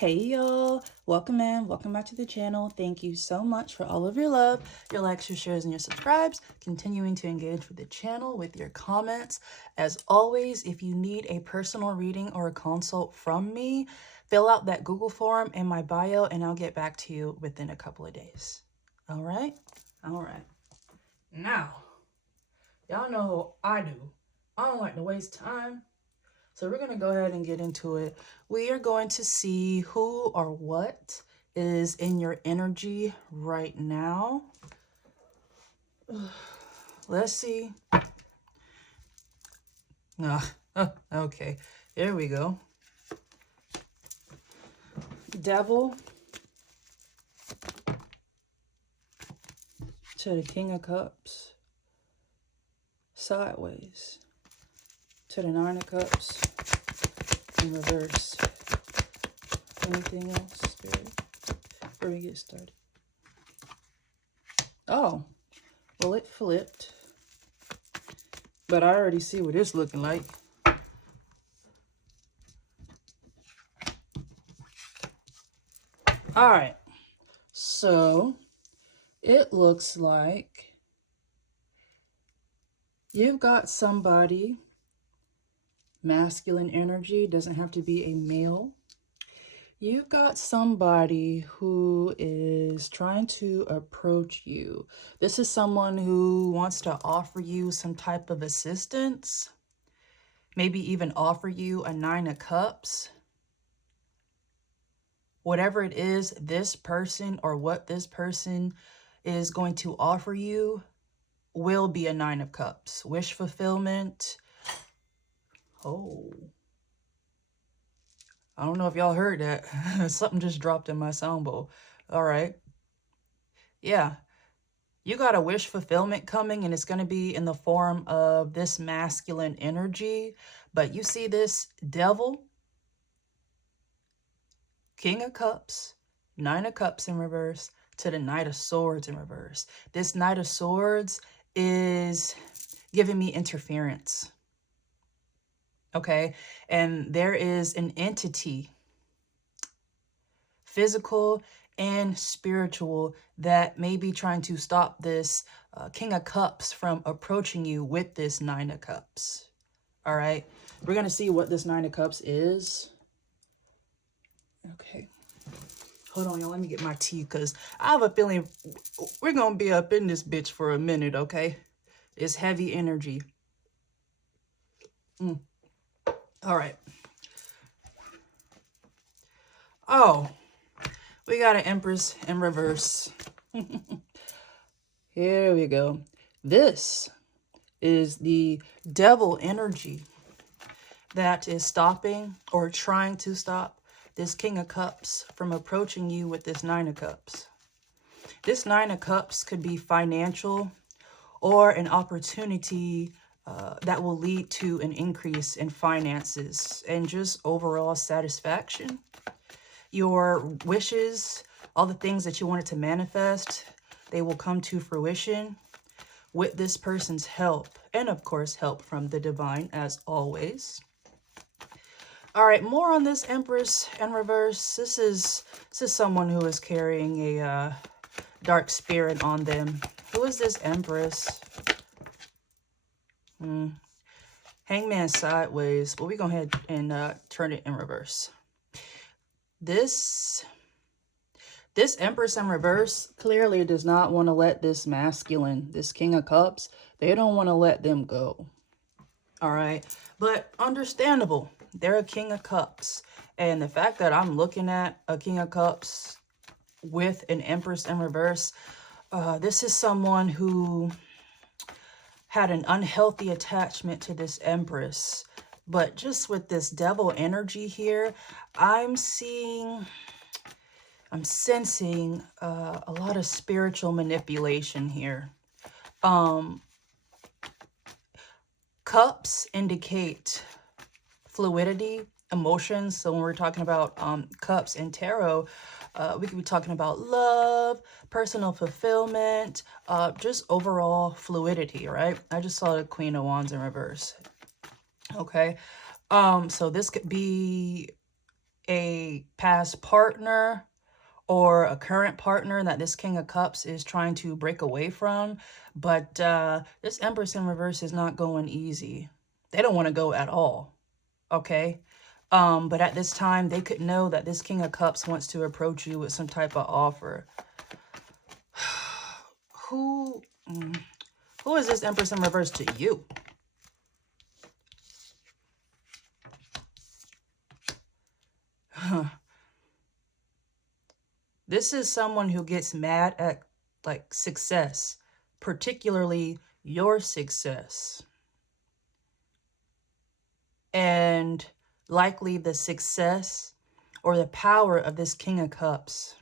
Hey y'all, welcome in, welcome back to the channel. Thank you so much for all of your love, your likes, your shares, and your subscribes, continuing to engage with the channel with your comments. As always, if you need a personal reading or a consult from me, fill out that Google form in my bio and I'll get back to you within a couple of days. All right. Now, y'all know I do. I don't like to waste time. So we're going to go ahead and get into it. We are going to see who or what is in your energy right now. Let's see. Okay, here we go. Devil to the King of Cups. Sideways to the Nine of Cups. In reverse. Anything else, Spirit, before we get started? Oh, well, it flipped. But I already see what it's looking like. All right. So it looks like you've got somebody, masculine energy, doesn't have to be a male. You've got somebody who is trying to approach you. This is someone who wants to offer you some type of assistance, maybe even offer you a Nine of Cups. Whatever it is, this person or what this person is going to offer you will be a Nine of Cups. Wish fulfillment. Oh. I don't know if y'all heard that. Something just dropped in my sound bowl. All right. Yeah. You got a wish fulfillment coming, and it's going to be in the form of this masculine energy. But you see this Devil, King of Cups, Nine of Cups in reverse, to the Knight of Swords in reverse. This Knight of Swords is giving me interference. Okay, and there is an entity, physical and spiritual, that may be trying to stop this King of Cups from approaching you with this Nine of Cups. All right, we're going to see what this Nine of Cups is. Okay, hold on, y'all. Let me get my tea because I have a feeling we're going to be up in this bitch for a minute, okay? It's heavy energy. All right. Oh, we got an Empress in reverse. Here we go. This is the Devil energy that is stopping or trying to stop this King of Cups from approaching you with this Nine of Cups. This Nine of Cups could be financial or an opportunity that will lead to an increase in finances and just overall satisfaction. Your wishes, all the things that you wanted to manifest, they will come to fruition with this person's help. And of course, help from the divine as always. All right, more on this Empress in reverse. This is someone who is carrying a dark spirit on them. Who is this Empress? Hangman sideways. But we're going to go ahead and turn it in reverse. This Empress in reverse clearly does not want to let this masculine, this King of Cups, they don't want to let them go. All right. But understandable. They're a King of Cups. And the fact that I'm looking at a King of Cups with an Empress in reverse, this is someone who had an unhealthy attachment to this Empress. But just with this Devil energy here, I'm sensing a lot of spiritual manipulation here. Cups indicate fluidity, emotions. So when we're talking about cups in tarot, we could be talking about love, personal fulfillment, just overall fluidity, right? I just saw the Queen of Wands in reverse. Okay. So this could be a past partner or a current partner that this King of Cups is trying to break away from. But this Empress in reverse is not going easy. They don't want to go at all, okay? But at this time, they could know that this King of Cups wants to approach you with some type of offer. Who is this Empress in reverse to you? This is someone who gets mad at like success, particularly your success. And likely the success or the power of this King of Cups.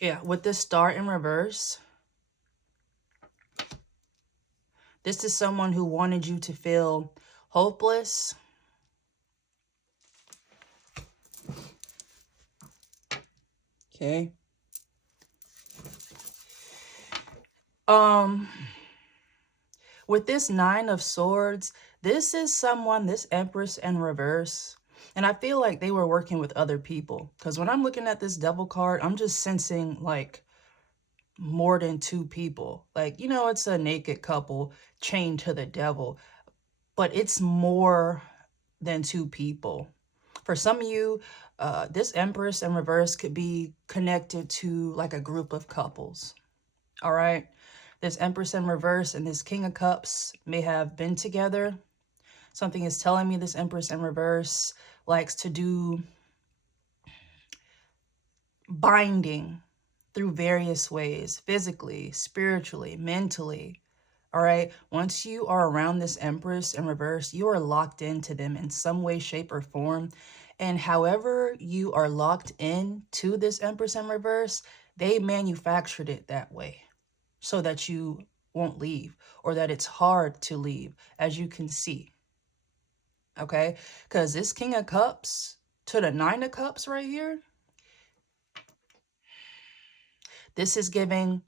Yeah, with this Star in reverse, this is someone who wanted you to feel hopeless. Okay. With this Nine of Swords, this is someone, this Empress in reverse, and I feel like they were working with other people. Because when I'm looking at this Devil card, I'm just sensing like more than two people. Like, you know, it's a naked couple chained to the devil, but it's more than two people. For some of you, this Empress in reverse could be connected to like a group of couples. All right. This Empress in reverse and this King of Cups may have been together. Something is telling me this Empress in reverse likes to do binding through various ways, physically, spiritually, mentally. All right. Once you are around this Empress in reverse, you are locked into them in some way, shape, or form. And however you are locked in to this Empress in reverse, they manufactured it that way so that you won't leave or that it's hard to leave, as you can see. Okay? Because this King of Cups to the Nine of Cups right here, this is giving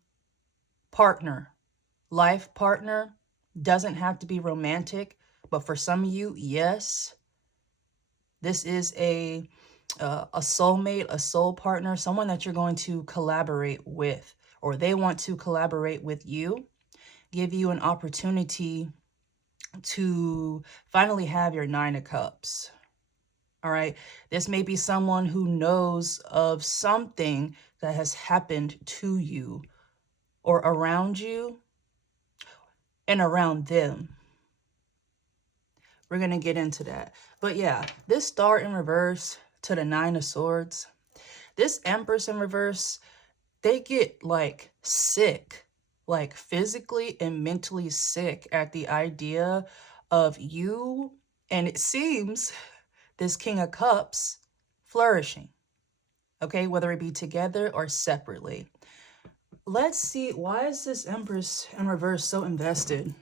partner. Life partner doesn't have to be romantic, but for some of you, yes. This is a soulmate, a soul partner, someone that you're going to collaborate with, or they want to collaborate with you, give you an opportunity to finally have your Nine of Cups. All right. This may be someone who knows of something that has happened to you or around you and around them. We're going to get into that. But yeah, this Star in reverse to the Nine of Swords, this Empress in reverse, they get like sick, like physically and mentally sick at the idea of you, and it seems this King of Cups flourishing, okay, whether it be together or separately. Let's see, why is this Empress in reverse so invested?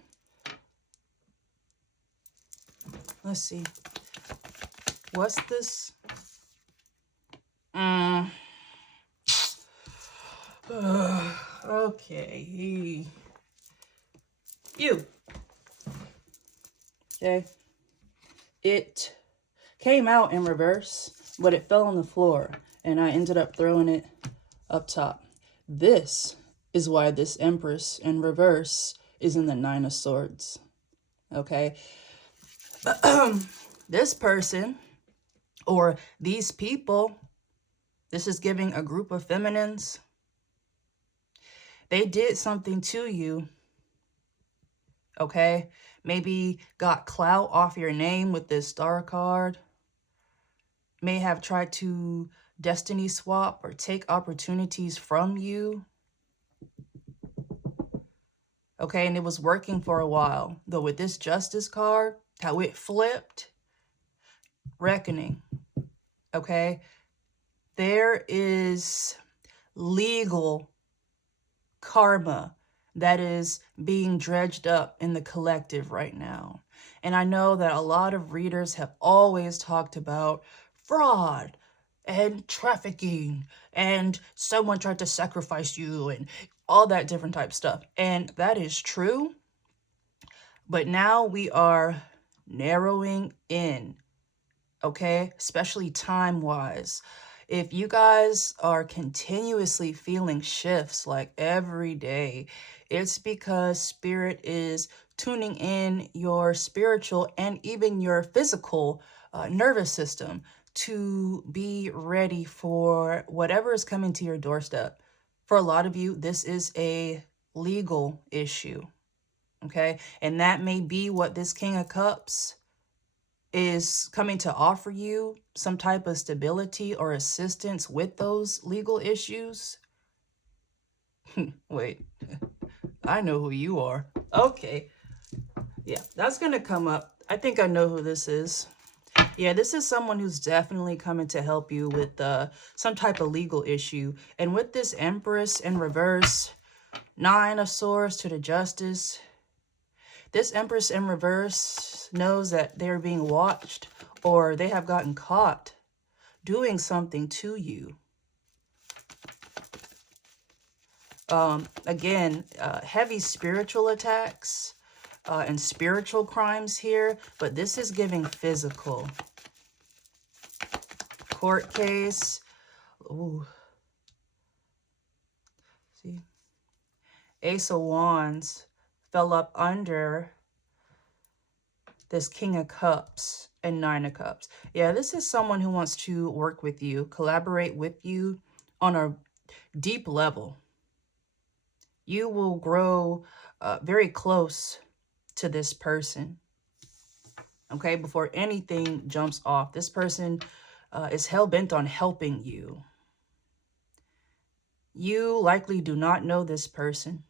Let's see. What's this? Okay. You. Okay. It came out in reverse, but it fell on the floor, and I ended up throwing it up top. This is why this Empress in reverse is in the Nine of Swords. Okay. This person or these people, this is giving a group of feminines. They did something to you, okay? Maybe got clout off your name with this Star card. May have tried to destiny swap or take opportunities from you. Okay, and it was working for a while. Though with this Justice card, how it flipped, reckoning, okay? There is legal karma that is being dredged up in the collective right now. And I know that a lot of readers have always talked about fraud and trafficking and someone tried to sacrifice you and all that different type stuff. And that is true. But now we are narrowing in okay? Especially time-wise. If you guys are continuously feeling shifts like every day, it's because Spirit is tuning in your spiritual and even your physical nervous system to be ready for whatever is coming to your doorstep. For a lot of you, this is a legal issue, okay? And that may be what this King of Cups is coming to offer you, some type of stability or assistance with those legal issues. Wait, I know who you are. Okay, yeah, that's gonna come up. I think I know who this is. Yeah, this is someone who's definitely coming to help you with some type of legal issue. And with this Empress in reverse, 9 of Swords to the Justice, this Empress in reverse knows that they're being watched or they have gotten caught doing something to you. Again, heavy spiritual attacks and spiritual crimes here, but this is giving physical. Court case. Ooh. See? Ace of Wands fell up under this King of Cups and 9 of Cups. Yeah, this is someone who wants to work with you, collaborate with you on a deep level. You will grow very close to this person, okay? Before anything jumps off, this person is hell-bent on helping you. You likely do not know this person,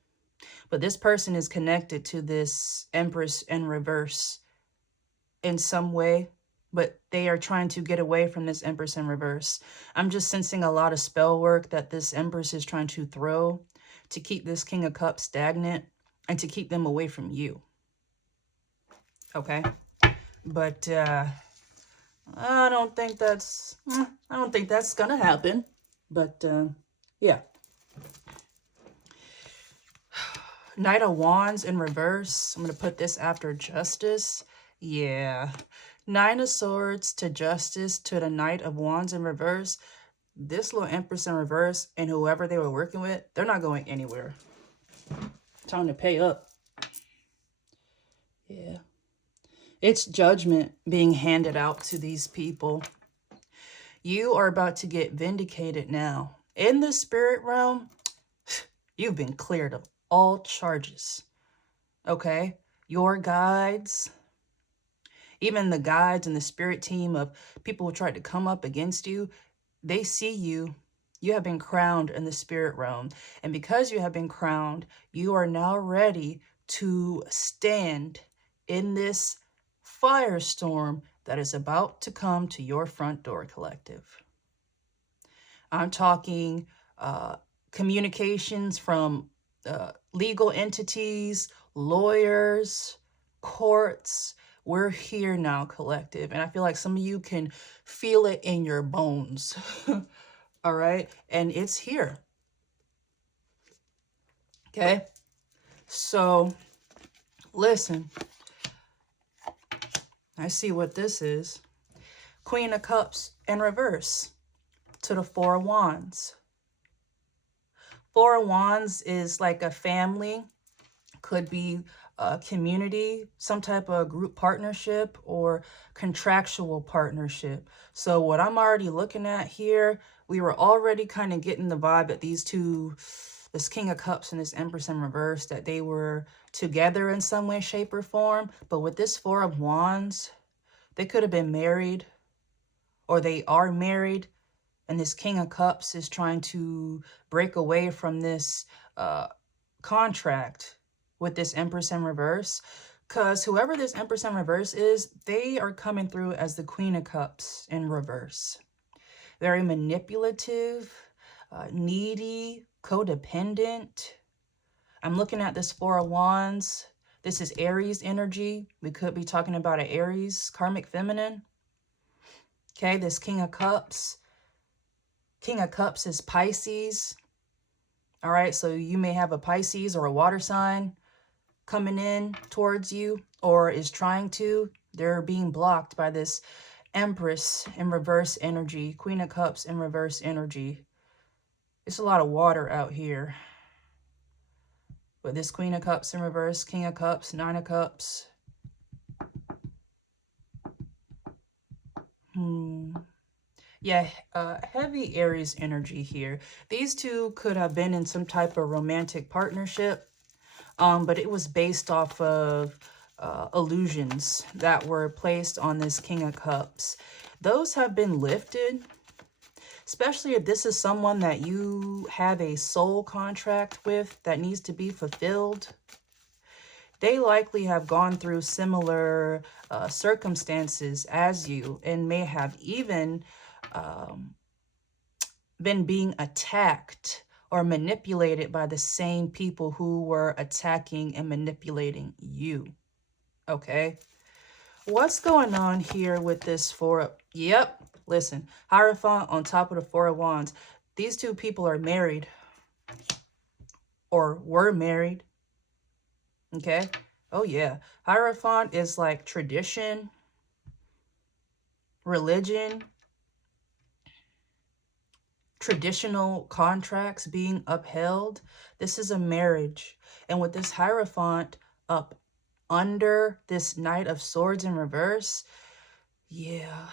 but this person is connected to this Empress in reverse in some way, but they are trying to get away from this Empress in reverse. I'm just sensing a lot of spell work that this Empress is trying to throw to keep this King of Cups stagnant and to keep them away from you. Okay? But I don't think that's gonna happen. But yeah. Knight of Wands in reverse. I'm gonna put this after Justice. Yeah. 9 of Swords to Justice to the Knight of Wands in reverse. This little Empress in reverse and whoever they were working with, they're not going anywhere. Time to pay up. Yeah. It's judgment being handed out to these people. You are about to get vindicated now. In the spirit realm, you've been cleared of all charges. Okay? Your guides, even the guides and the spirit team of people who tried to come up against you, they see you. You have been crowned in the spirit realm. And because you have been crowned, you are now ready to stand in this firestorm that is about to come to your front door, collective. I'm talking communications from legal entities, lawyers, courts. We're here now, collective. And I feel like some of you can feel it in your bones. All right? And it's here. Okay? So, listen. I see what this is. Queen of Cups in reverse to the 4 of Wands. 4 of Wands is like a family. Could be a community, some type of group partnership or contractual partnership. So what I'm already looking at here, we were already kind of getting the vibe that these two, this King of Cups and this Empress in reverse, that they were together in some way, shape, or form. But with this 4 of Wands, they could have been married or they are married. And this King of Cups is trying to break away from this contract with this Empress in reverse, because whoever this Empress in reverse is, they are coming through as the Queen of Cups in reverse. Very manipulative, needy, codependent. I'm looking at this 4 of Wands. This is Aries energy. We could be talking about an Aries karmic feminine. Okay, this King of Cups. King of Cups is Pisces. All right, so you may have a Pisces or a water sign coming in towards you or is trying to. They're being blocked by this Empress in reverse energy, Queen of Cups in reverse energy. It's a lot of water out here. But this Queen of Cups in reverse, King of Cups, Nine of Cups. Yeah, heavy Aries energy here. These two could have been in some type of romantic partnership, but it was based off of illusions that were placed on this King of Cups. Those have been lifted, especially if this is someone that you have a soul contract with that needs to be fulfilled. They likely have gone through similar circumstances as you and may have even been being attacked or manipulated by the same people who were attacking and manipulating you. Okay? What's going on here with this four? Yep. Listen, Hierophant on top of the Four of Wands. These two people are married or were married. Okay? Oh, yeah. Hierophant is like tradition, religion, traditional contracts being upheld. This is a marriage. And with this Hierophant up under this Knight of Swords in reverse, yeah.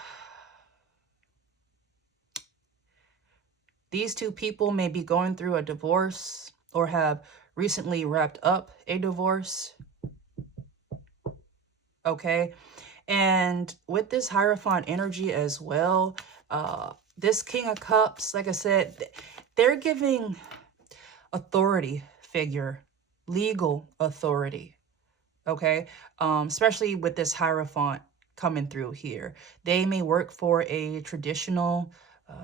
These two people may be going through a divorce or have recently wrapped up a divorce. Okay? And with this Hierophant energy as well, this King of Cups, like I said, they're giving authority figure, legal authority, okay? Especially with this Hierophant coming through here. They may work for a traditional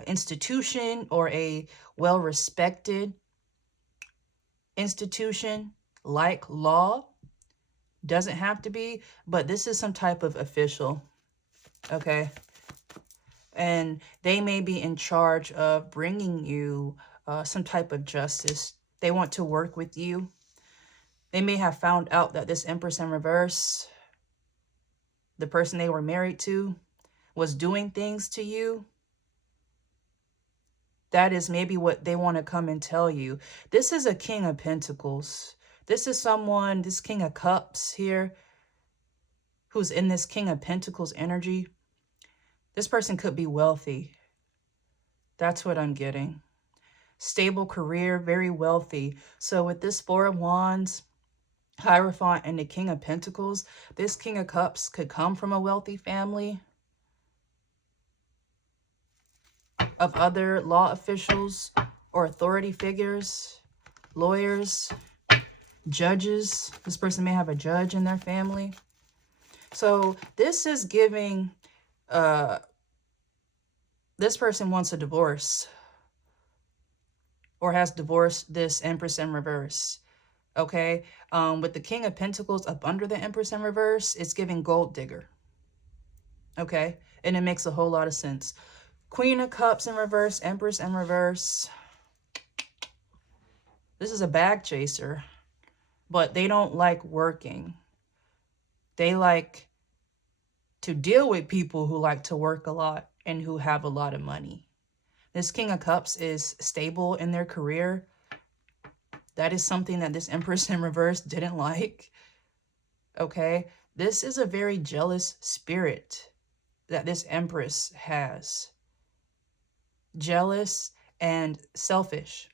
institution or a well-respected institution like law. Doesn't have to be, but this is some type of official, okay? And they may be in charge of bringing you some type of justice. They want to work with you. They may have found out that this Empress in reverse, the person they were married to, was doing things to you. That is maybe what they want to come and tell you. This is a King of Pentacles. This is someone, this King of Cups here, who's in this King of Pentacles energy. This person could be wealthy. That's what I'm getting. Stable career, very wealthy. So with this Four of Wands, Hierophant, and the King of Pentacles, this King of Cups could come from a wealthy family of other law officials or authority figures, lawyers, judges. This person may have a judge in their family. So this is giving, this person wants a divorce or has divorced this Empress in reverse. Okay, with the King of Pentacles up under the Empress in reverse, it's giving gold digger. Okay, and it makes a whole lot of sense. Queen of Cups in reverse, Empress in reverse. This is a bag chaser, but they don't like working. They like to deal with people who like to work a lot and who have a lot of money. This King of Cups is stable in their career. That is something that this Empress in reverse didn't like. Okay? This is a very jealous spirit that this Empress has. Jealous and selfish.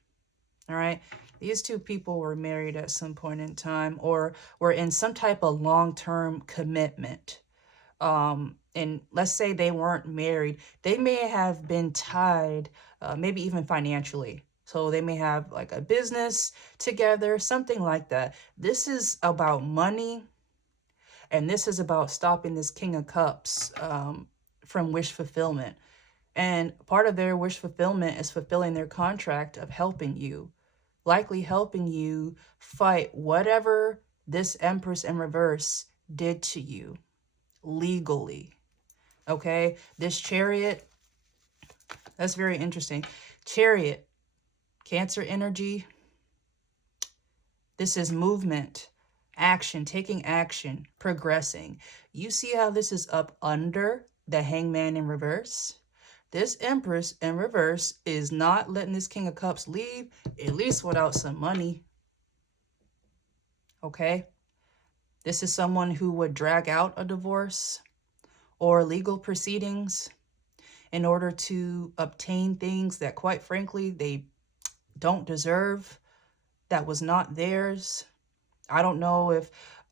All right? These two people were married at some point in time or were in some type of long-term commitment. And let's say they weren't married. They may have been tied, maybe even financially. So they may have like a business together, something like that. This is about money. And this is about stopping this King of Cups from wish fulfillment. And part of their wish fulfillment is fulfilling their contract of helping you. Likely helping you fight whatever this Empress in reverse did to you legally. Okay? This Chariot, that's very interesting. Chariot, Cancer energy. This is movement, action, taking action, progressing. You see how this is up under the Hangman in reverse. This Empress in reverse is not letting this King of Cups leave, at least without some money. Okay? This is someone who would drag out a divorce or legal proceedings in order to obtain things that, quite frankly, they don't deserve, that was not theirs. I don't know if,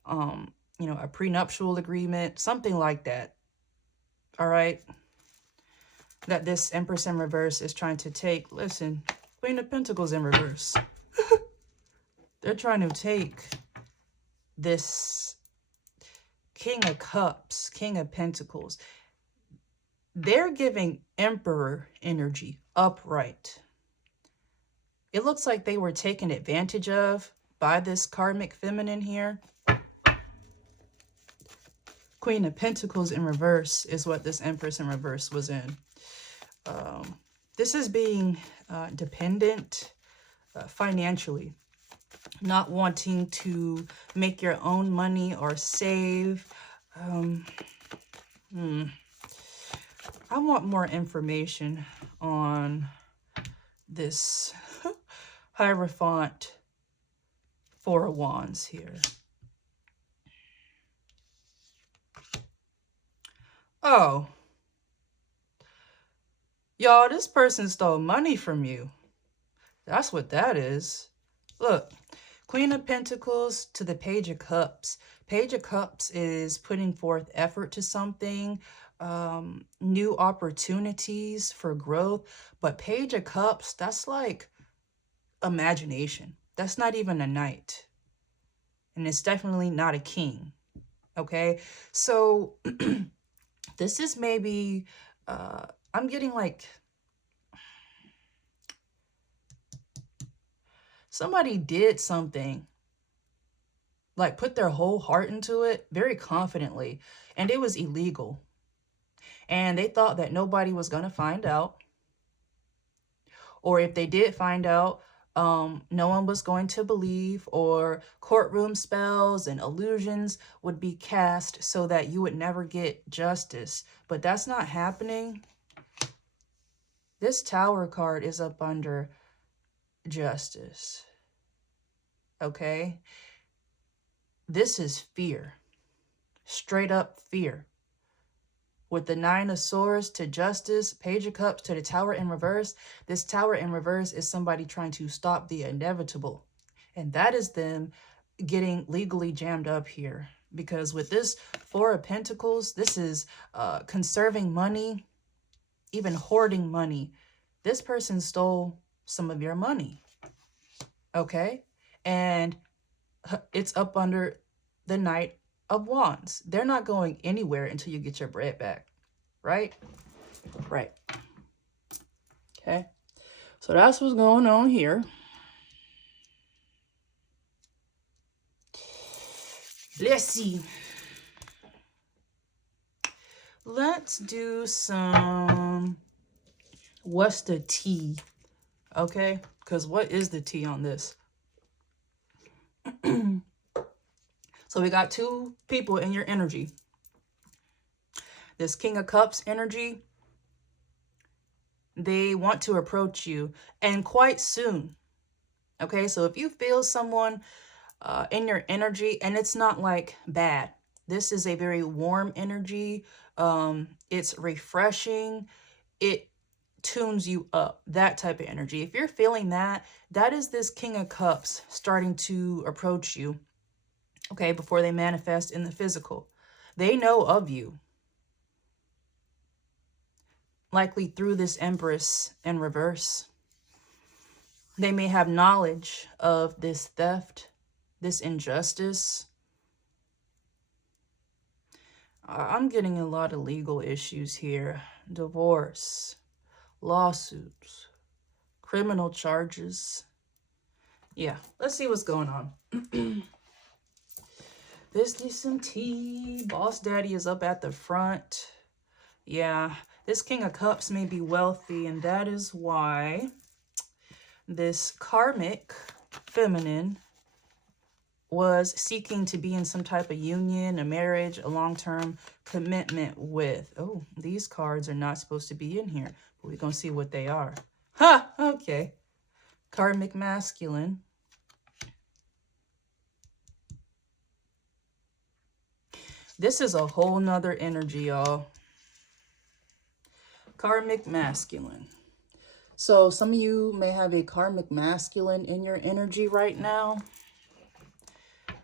you know, a prenuptial agreement, something like that. All right? That this Empress in reverse is trying to take. Listen, Queen of Pentacles in reverse. They're trying to take this King of Cups, King of Pentacles. They're giving Emperor energy upright. It looks like they were taken advantage of by this karmic feminine here. Queen of Pentacles in reverse is what this Empress in reverse was in. This is being dependent financially, not wanting to make your own money or save. I want more information on this Hierophant Four of Wands here. Oh. Y'all, this person stole money from you. That's what that is. Look, Queen of Pentacles to the Page of Cups. Page of Cups is putting forth effort to something, new opportunities for growth. But Page of Cups, that's like imagination. That's not even a knight. And it's definitely not a king. Okay? So this is maybe, I'm getting like, somebody did something, like put their whole heart into it very confidently, and it was illegal. And they thought that nobody was going to find out. Or if they did find out, no one was going to believe, or courtroom spells and illusions would be cast so that you would never get justice. But that's not happening. This Tower card is up under justice. Okay? This is fear. Straight up fear. With the Nine of Swords to justice, Page of Cups to the Tower in reverse, this Tower in reverse is somebody trying to stop the inevitable. And that is them getting legally jammed up here. Because with this Four of Pentacles, this is conserving money, even hoarding money. This person stole some of your money. Okay? And it's up under the Knight of Wands. They're not going anywhere until you get your bread back. Right? Right. Okay. So that's what's going on here. Let's see. Let's do some, what's the tea? Okay? Because what is the tea on this? So we got two people in your energy. This King of Cups energy, they want to approach you, and quite soon. Okay, so if you feel someone in your energy, and it's not like bad. This is a very warm energy. It's refreshing. It tunes you up, that type of energy. If you're feeling that, that is this King of Cups starting to approach you. Okay, before they manifest in the physical. They know of you. Likely through this Empress in reverse. They may have knowledge of this theft, this injustice. I'm getting a lot of legal issues here. Divorce, lawsuits, criminal charges. Yeah, let's see what's going on. This needs some tea. Boss Daddy is up at the front. Yeah, this King of Cups may be wealthy, and that is why this karmic feminine was seeking to be in some type of union, a marriage, a long-term commitment with. Oh, these cards are not supposed to be in here, but we're going to see what they are. Ha! Okay. Karmic masculine. This is a whole nother energy, y'all. Karmic masculine. So some of you may have a karmic masculine in your energy right now.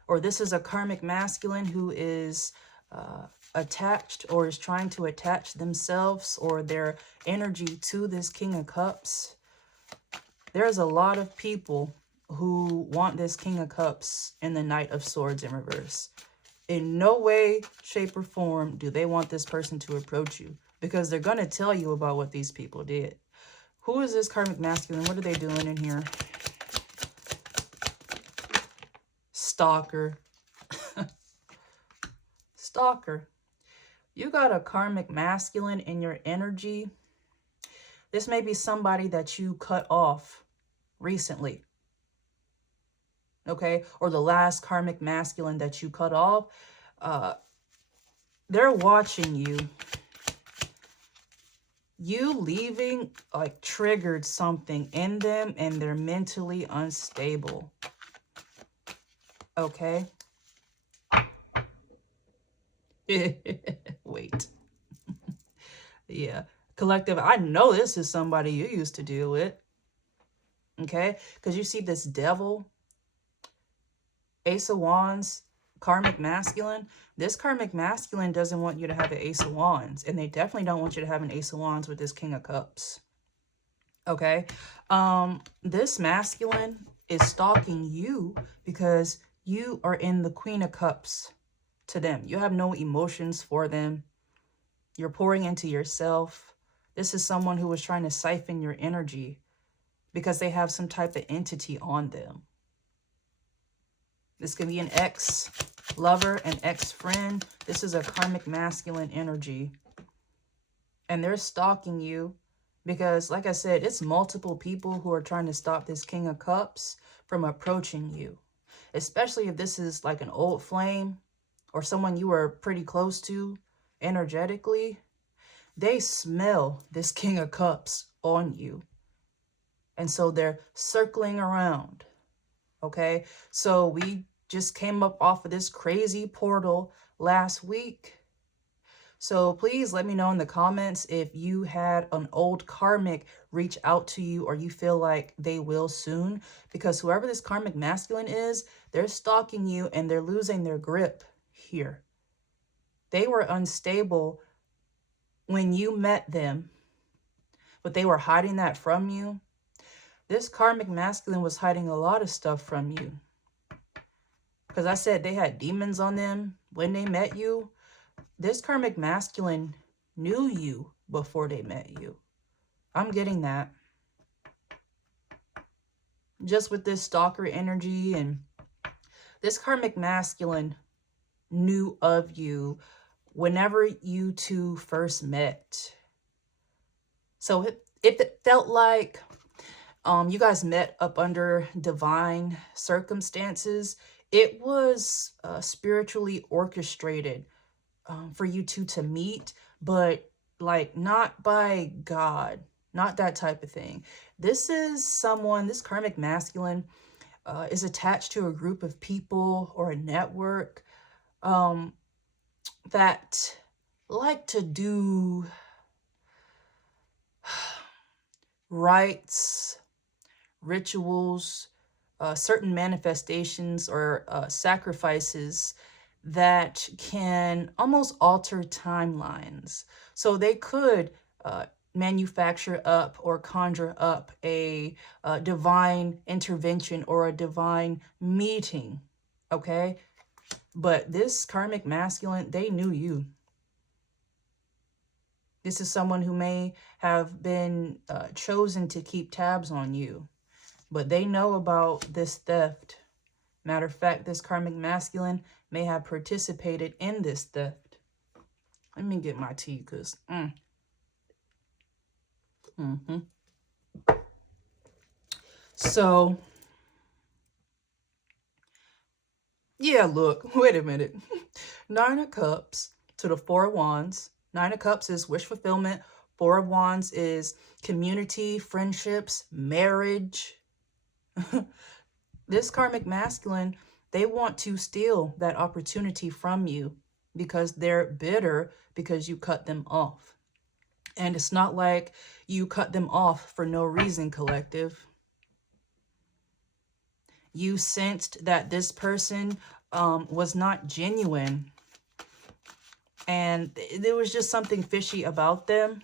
Or this is a karmic masculine who is attached or is trying to attach themselves or their energy to this King of Cups. There's a lot of people who want this King of Cups and the Knight of Swords in reverse. In no way, shape, or form do they want this person to approach you, because they're going to tell you about what these people did. Who is this karmic masculine? What are they doing in here? Stalker. Stalker. You got a karmic masculine in your energy. This may be somebody that you cut off recently. Okay? Or the last karmic masculine that you cut off. They're watching you. You leaving like triggered something in them and they're mentally unstable. Okay? Wait. Yeah. Collective, I know this is somebody you used to deal with. Okay? Because you see this devil, Ace of Wands, karmic masculine. This karmic masculine doesn't want you to have an Ace of Wands. And they definitely don't want you to have an Ace of Wands with this King of Cups. Okay? This masculine is stalking you because you are in the Queen of Cups to them. You have no emotions for them. You're pouring into yourself. This is someone who was trying to siphon your energy because they have some type of entity on them. This could be an ex-lover, an ex-friend. This is a karmic masculine energy. And they're stalking you because, like I said, it's multiple people who are trying to stop this King of Cups from approaching you. Especially if this is like an old flame or someone you were pretty close to energetically. They smell this King of Cups on you. And so they're circling around. Okay? So we just came up off of this crazy portal last week. So please let me know in the comments if you had an old karmic reach out to you or you feel like they will soon. Because whoever this karmic masculine is, they're stalking you and they're losing their grip here. They were unstable when you met them, but they were hiding that from you. This karmic masculine was hiding a lot of stuff from you. Because I said they had demons on them when they met you. This karmic masculine knew you before they met you. I'm getting that. Just with this stalker energy, and this karmic masculine knew of you whenever you two first met. So if it felt like you guys met up under divine circumstances, it was spiritually orchestrated for you two to meet, but like not by God, not that type of thing. This is someone, this karmic masculine is attached to a group of people or a network that like to do rites, rituals, certain manifestations or sacrifices that can almost alter timelines. So they could manufacture up or conjure up a divine intervention or a divine meeting, okay? But this karmic masculine, they knew you. This is someone who may have been chosen to keep tabs on you, but they know about this theft. Matter of fact, this karmic masculine may have participated in this theft. Let me get my tea, because... So, Yeah, look, wait a minute. Nine of Cups to the Four of Wands. Nine of Cups is wish fulfillment. Four of Wands is community, friendships, marriage. This karmic masculine, they want to steal that opportunity from you because they're bitter because you cut them off. And it's not like you cut them off for no reason, collective. You sensed that this person was not genuine. And there was just something fishy about them.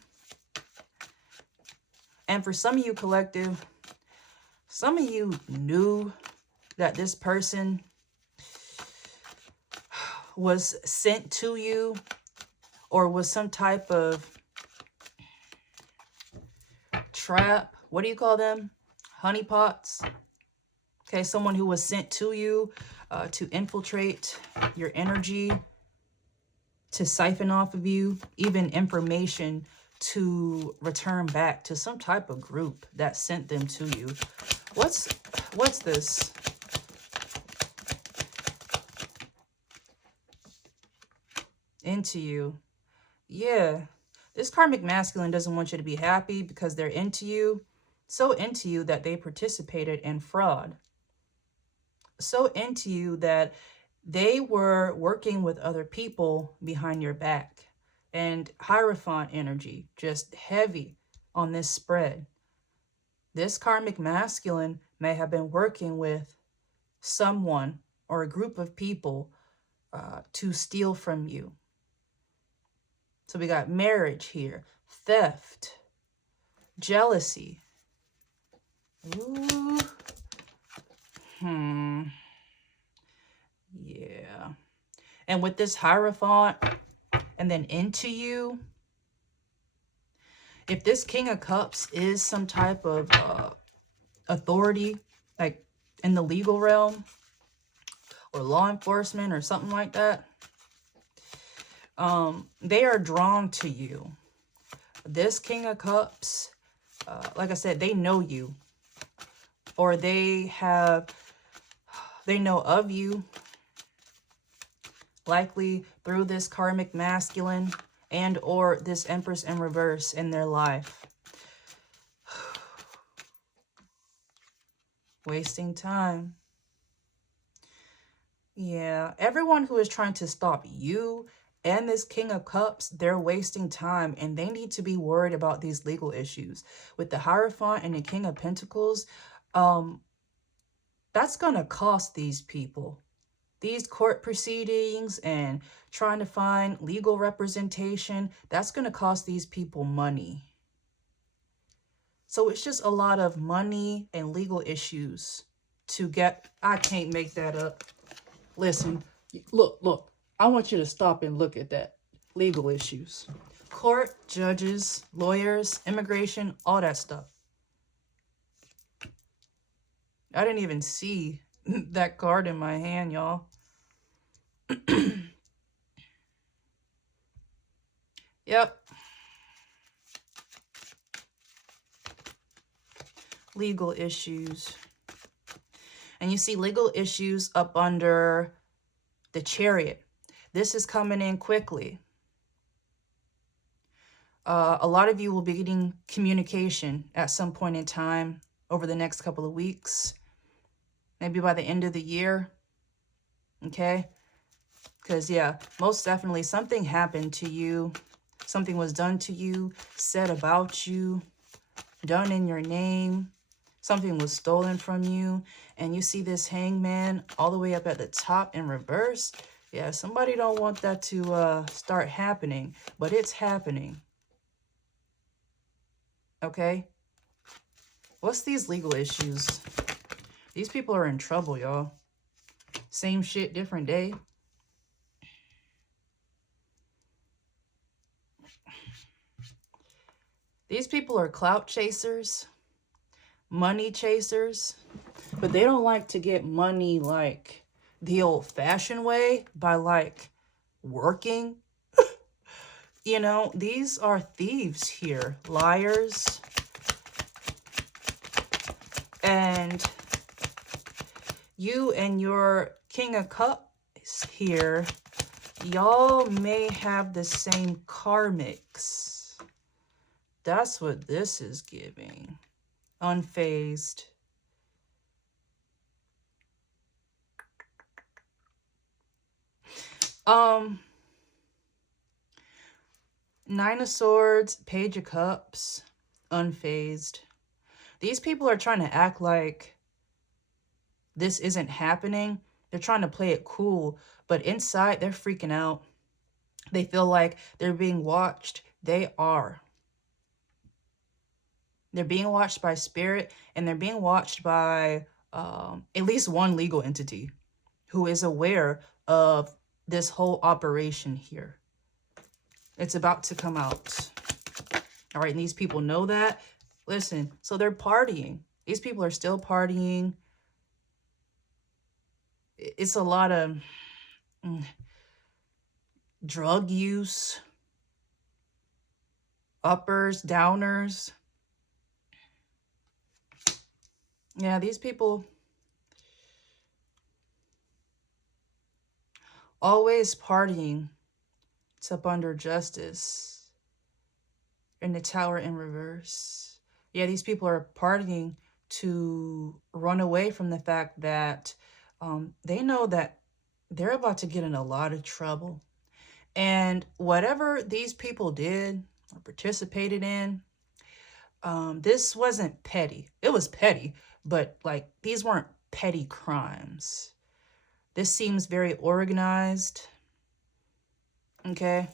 And for some of you, collective, some of you knew that this person was sent to you or was some type of trap. What do you call them? Honeypots. Okay, someone who was sent to you to infiltrate your energy, to siphon off of you, even information to return back to some type of group that sent them to you. What's this? Into you. Yeah. This karmic masculine doesn't want you to be happy because they're into you. So into you that they participated in fraud. So into you that they were working with other people behind your back. And Hierophant energy, just heavy on this spread. This karmic masculine may have been working with someone or a group of people to steal from you. So we got marriage here, theft, jealousy. Ooh. Yeah. And with this Hierophant and then into you, if this King of Cups is some type of authority, like in the legal realm or law enforcement or something like that, they are drawn to you. This King of Cups, like I said, they know you, or they know of you, likely through this karmic masculine and or this Empress in reverse in their life. Wasting time. Yeah, everyone who is trying to stop you and this King of Cups, they're wasting time and they need to be worried about these legal issues. With the Hierophant and the King of Pentacles, that's going to cost these people. These court proceedings and trying to find legal representation, that's going to cost these people money. So it's just a lot of money and legal issues to get. I can't make that up. Listen, look. I want you to stop and look at that. Legal issues. Court, judges, lawyers, immigration, all that stuff. I didn't even see that card in my hand, y'all. Yep. Legal issues. And you see legal issues up under the Chariot. This is coming in quickly. A lot of you will be getting communication at some point in time over the next couple of weeks. Maybe by the end of the year. Okay? Because, yeah, most definitely something happened to you. Something was done to you, said about you, done in your name. Something was stolen from you. And you see this Hangman all the way up at the top in reverse. Yeah, somebody don't want that to start happening. But it's happening. Okay? What's these legal issues? These people are in trouble, y'all. Same shit, different day. These people are clout chasers, money chasers, but they don't like to get money like the old-fashioned way by like working. You know, these are thieves here, liars. And you and your King of Cups, here, y'all may have the same karmics. That's what this is giving. Unfazed. Nine of Swords, Page of Cups, unfazed. These people are trying to act like this isn't happening. They're trying to play it cool, but inside they're freaking out. They feel like they're being watched. They are. They're being watched by spirit, and they're being watched by at least one legal entity who is aware of this whole operation here. It's about to come out. All right, and these people know that. Listen, so they're partying. These people are still partying. It's a lot of drug use, uppers, downers. Yeah, these people always partying. It's up under justice. In the Tower in reverse. Yeah, these people are partying to run away from the fact that they know that they're about to get in a lot of trouble. And whatever these people did or participated in, this wasn't petty. It was petty, but like these weren't petty crimes. This seems very organized. Okay.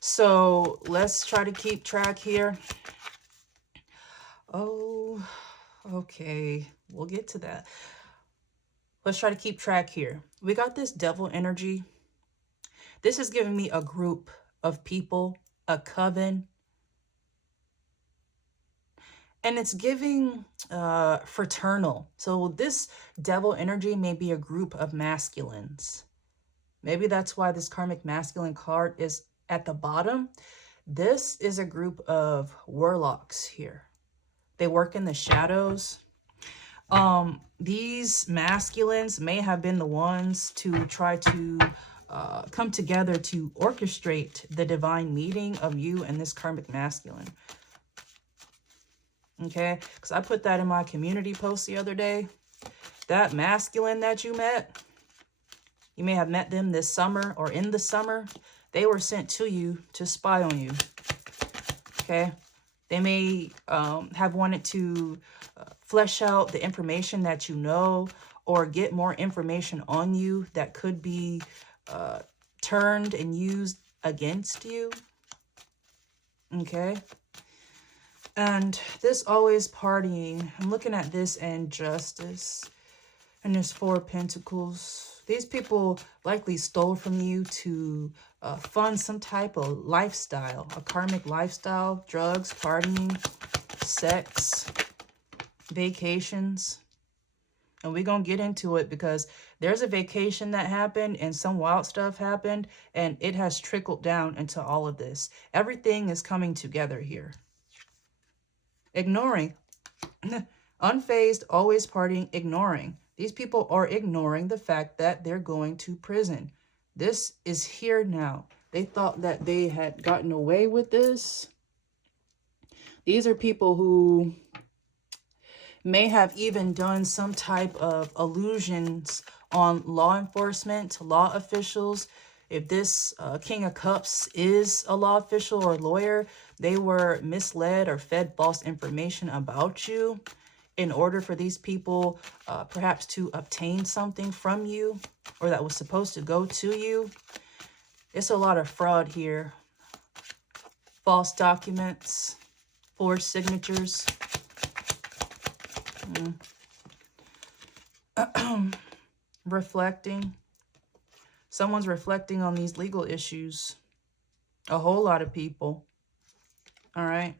So let's try to keep track here. Oh, okay. We'll get to that. Let's try to keep track here. We got this devil energy. This is giving me a group of people, a coven. And it's giving fraternal. So this devil energy may be a group of masculines. Maybe that's why this karmic masculine card is at the bottom. This is a group of warlocks here. They work in the shadows. These masculines may have been the ones to try to come together to orchestrate the divine meeting of you and this karmic masculine. Okay, because I put that in my community post the other day. That masculine that you met, you may have met them this summer or in the summer. They were sent to you to spy on you. Okay, they may have wanted to flesh out the information that you know or get more information on you that could be turned and used against you. Okay. And this always partying. I'm looking at this and justice. And there's 4 pentacles. These people likely stole from you to fund some type of lifestyle, a karmic lifestyle, drugs, partying, sex, vacations. And we're going to get into it because there's a vacation that happened and some wild stuff happened and it has trickled down into all of this. Everything is coming together here. Ignoring. Unfazed, always partying, ignoring. These people are ignoring the fact that they're going to prison. This is here now. They thought that they had gotten away with this. These are people who may have even done some type of illusions on law enforcement, law officials. If this King of Cups is a law official or lawyer, they were misled or fed false information about you in order for these people perhaps to obtain something from you or that was supposed to go to you. It's a lot of fraud here. False documents, forged signatures. Reflecting. Someone's reflecting on these legal issues. A whole lot of people. All right.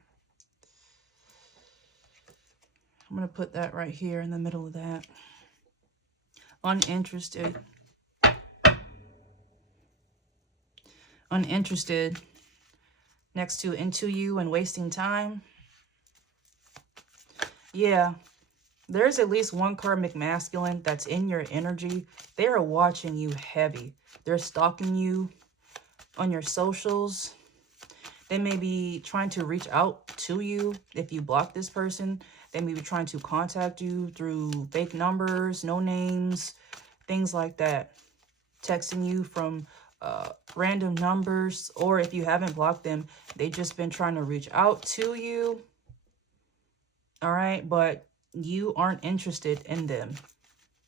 I'm going to put that right here in the middle of that. Uninterested. Uninterested. Next to into you and wasting time. Yeah. there's at least one karmic masculine that's in your energy. They are watching you heavy. They're stalking you on your socials. They may be trying to reach out to you if you block this person. They may be trying to contact you through fake numbers, no names, things like that. Texting you from random numbers, or if you haven't blocked them, they've just been trying to reach out to you. All right, but you aren't interested in them.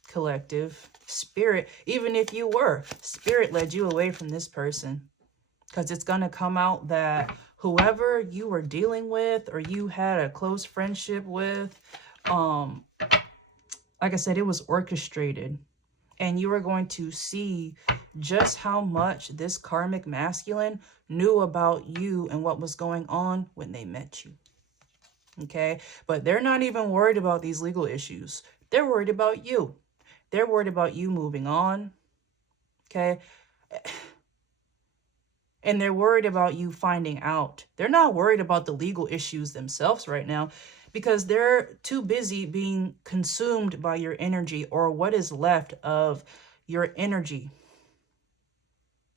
Collective. Spirit, even if you were, Spirit led you away from this person. Because it's going to come out that whoever you were dealing with or you had a close friendship with, like I said, it was orchestrated. And you are going to see just how much this karmic masculine knew about you and what was going on when they met you. Okay? But they're not even worried about these legal issues. They're worried about you. They're worried about you moving on. Okay? And they're worried about you finding out. They're not worried about the legal issues themselves right now because they're too busy being consumed by your energy or what is left of your energy.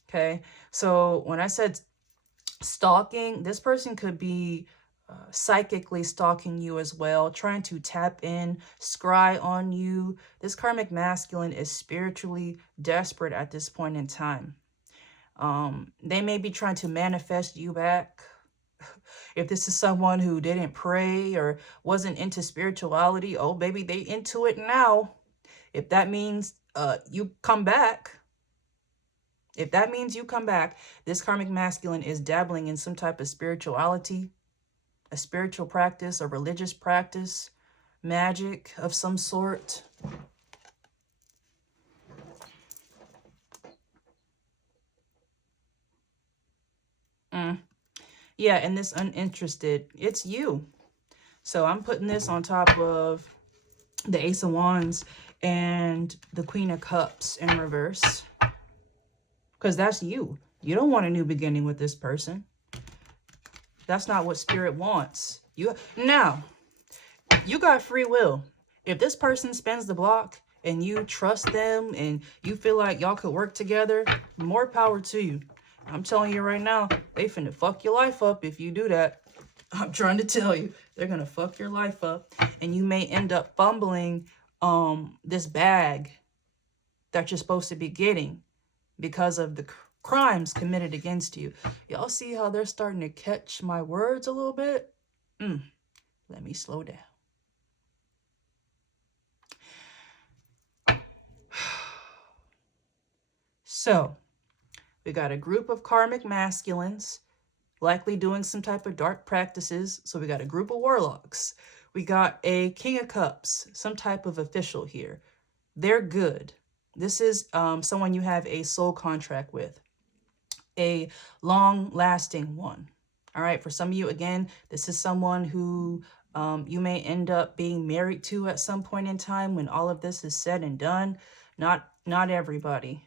Okay, so when I said stalking, this person could be psychically stalking you as well, trying to tap in, scry on you. This karmic masculine is spiritually desperate at this point in time. They may be trying to manifest you back. If this is someone who didn't pray or wasn't into spirituality, oh baby, they into it now. If that means you come back, if that means you come back, this karmic masculine is dabbling in some type of spirituality, a spiritual practice, a religious practice, magic of some sort. Yeah, and this uninterested, it's you. So I'm putting this on top of the Ace of Wands and the Queen of Cups in reverse. Because that's you. You don't want a new beginning with this person. That's not what Spirit wants. Now, you got free will. If this person spins the block and you trust them and you feel like y'all could work together, more power to you. I'm telling you right now, they finna fuck your life up if you do that. I'm trying to tell you, they're gonna fuck your life up. And you may end up fumbling this bag that you're supposed to be getting because of the crimes committed against you. Y'all see how they're starting to catch my words a little bit? Let me slow down. So, we got a group of karmic masculines, likely doing some type of dark practices. So we got a group of warlocks. We got a King of Cups, some type of official here. They're good. This is someone you have a soul contract with, a long-lasting one. All right, for some of you, again, this is someone who you may end up being married to at some point in time when all of this is said and done. Not everybody.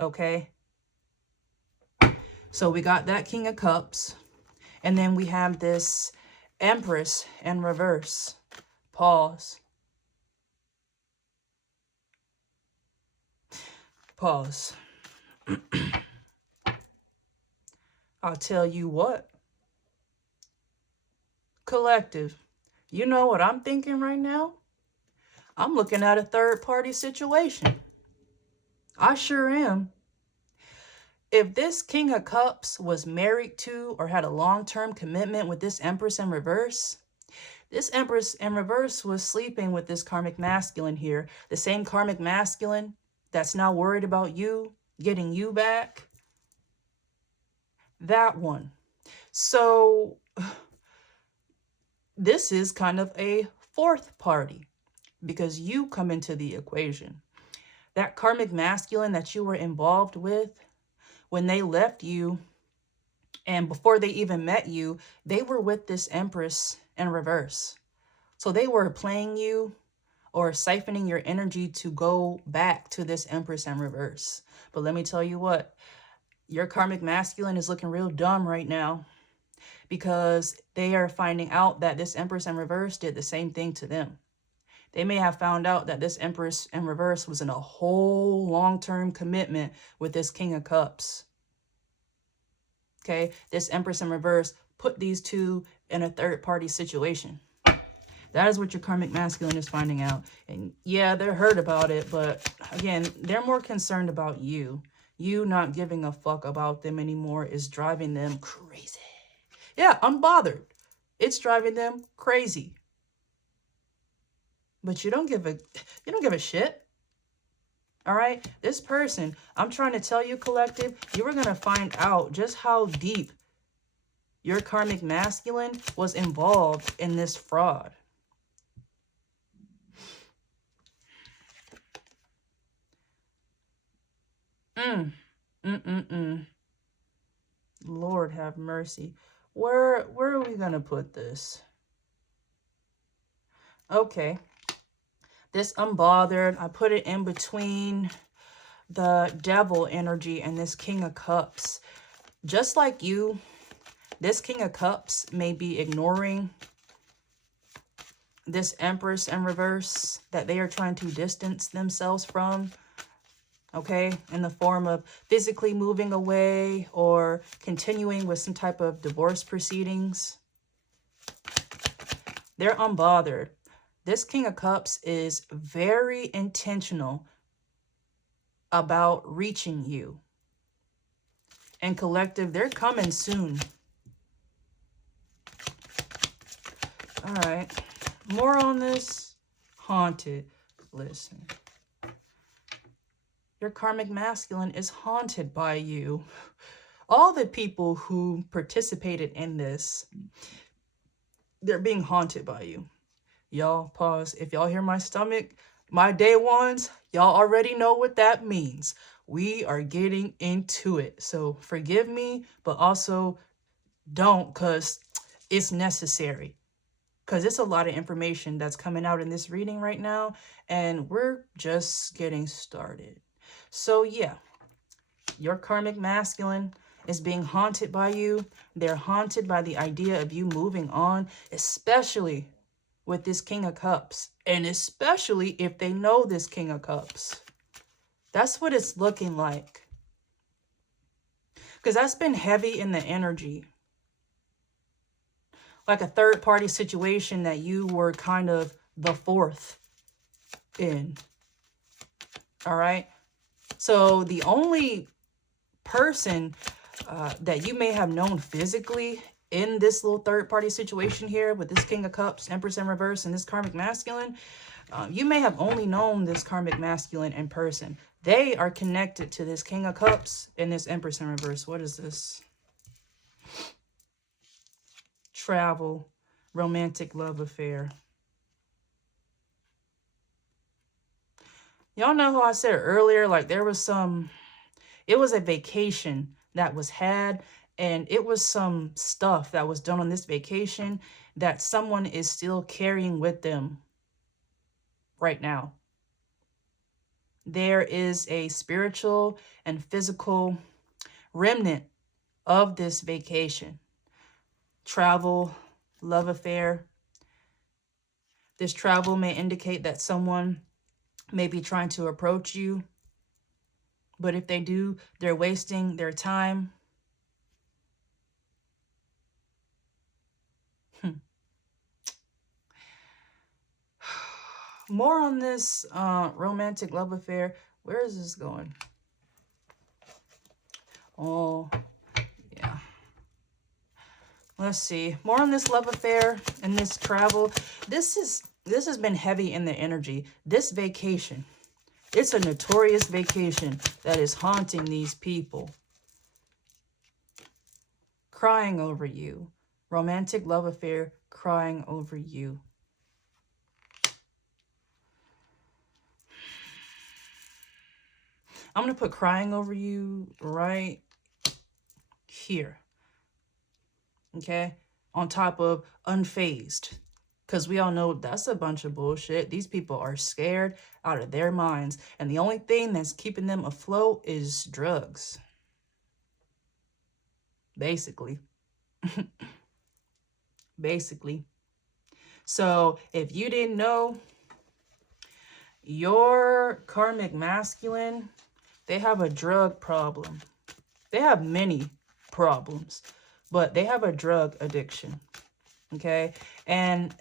Okay? So we got that King of Cups. And then we have this Empress in reverse. Pause. Pause. I'll tell you what. Collective. You know what I'm thinking right now? I'm looking at a third-party situation. I sure am. If this King of Cups was married to or had a long-term commitment with this Empress in reverse, this Empress in reverse was sleeping with this karmic masculine here. The same karmic masculine that's now worried about you, getting you back. That one. So this is kind of a fourth party because you come into the equation. That karmic masculine that you were involved with, when they left you and before they even met you, they were with this Empress in reverse. So they were playing you or siphoning your energy to go back to this Empress in reverse. But let me tell you what, your karmic masculine is looking real dumb right now because they are finding out that this Empress in reverse did the same thing to them. They may have found out that this Empress in reverse was in a whole long-term commitment with this King of Cups. Okay, this Empress in reverse put these two in a third-party situation. That is what your karmic masculine is finding out. And yeah, they're hurt about it, but again, they're more concerned about you. You not giving a fuck about them anymore is driving them crazy. Yeah, I'm bothered. It's driving them crazy. But you don't give a shit. All right? This person, I'm trying to tell you, collective, you are going to find out just how deep your karmic masculine was involved in this fraud. Lord have mercy. Where are we going to put this? Okay. This unbothered, I put it in between the devil energy and this King of Cups. Just like you, this King of Cups may be ignoring this Empress in reverse that they are trying to distance themselves from. Okay, in the form of physically moving away or continuing with some type of divorce proceedings. They're unbothered. This King of Cups is very intentional about reaching you. And collective, they're coming soon. All right. More on this. Haunted. Listen. Your karmic masculine is haunted by you. All the people who participated in this, they're being haunted by you. Y'all, pause. If y'all hear my stomach, my day ones, y'all already know what that means. We are getting into it. So forgive me, but also don't, because it's necessary. Because it's a lot of information that's coming out in this reading right now, and we're just getting started. So yeah, your karmic masculine is being haunted by you. They're haunted by the idea of you moving on, especially with this King of Cups, and especially if they know this King of Cups. That's what it's looking like. Because that's been heavy in the energy. Like a third-party situation that you were kind of the fourth in. All right? So the only person that you may have known physically in this little third-party situation here with this King of Cups, Empress in reverse, and this karmic masculine, you may have only known this karmic masculine in person. They are connected to this King of Cups and this Empress in reverse. What is this? Travel, romantic love affair. Y'all know how I said earlier, like there was it was a vacation that was had, and it was some stuff that was done on this vacation that someone is still carrying with them right now. There is a spiritual and physical remnant of this vacation. Travel, love affair. This travel may indicate that someone may be trying to approach you, but if they do, they're wasting their time. More on this romantic love affair. Where is this going? Oh, yeah. Let's see. More on this love affair and this travel. This has been heavy in the energy. This vacation. It's a notorious vacation that is haunting these people. Crying over you. Romantic love affair, crying over you. I'm going to put crying over you right here. Okay? On top of unfazed. Because we all know that's a bunch of bullshit. These people are scared out of their minds. And the only thing that's keeping them afloat is drugs. Basically. basically. So if you didn't know, your karmic masculine, they have a drug problem. They have many problems, but they have a drug addiction, okay? And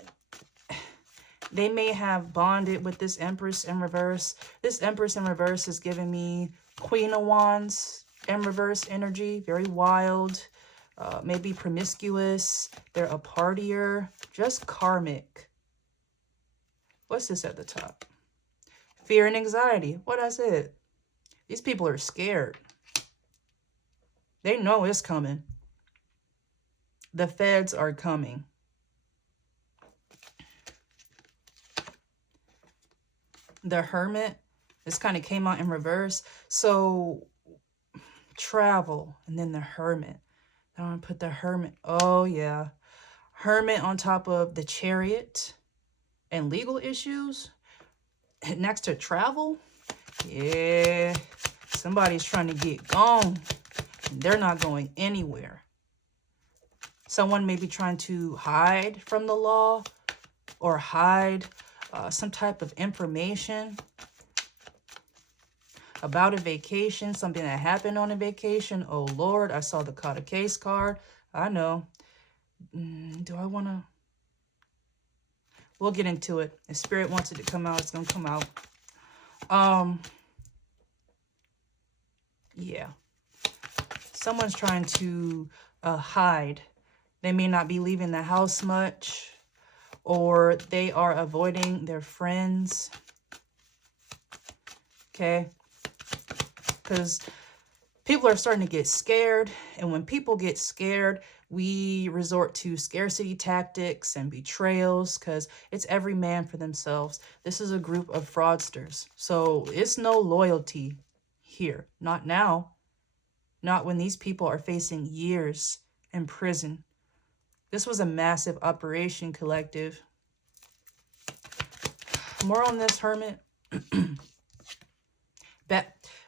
they may have bonded with this Empress in reverse. This Empress in reverse is giving me Queen of Wands in reverse energy, very wild, maybe promiscuous. They're a partier, just karmic. What's this at the top? Fear and anxiety. What I said. These people are scared. They know it's coming. The feds are coming. The Hermit, this kind of came out in reverse. So travel, and then the Hermit. I want to put the Hermit. Oh yeah. Hermit on top of the Chariot and legal issues. Next to travel. Yeah. Somebody's trying to get gone. They're not going anywhere. Someone may be trying to hide from the law or hide some type of information about a vacation, something that happened on a vacation. Oh, Lord, I saw the caught a case card. I know. Do I want to? We'll get into it. If Spirit wants it to come out, it's going to come out. Yeah. Someone's trying to hide. They may not be leaving the house much, or they are avoiding their friends. Okay? Because people are starting to get scared, and when people get scared, we resort to scarcity tactics and betrayals, because it's every man for themselves. This is a group of fraudsters. So it's no loyalty here. Not now. Not when these people are facing years in prison. This was a massive operation, collective. More on this, Hermit.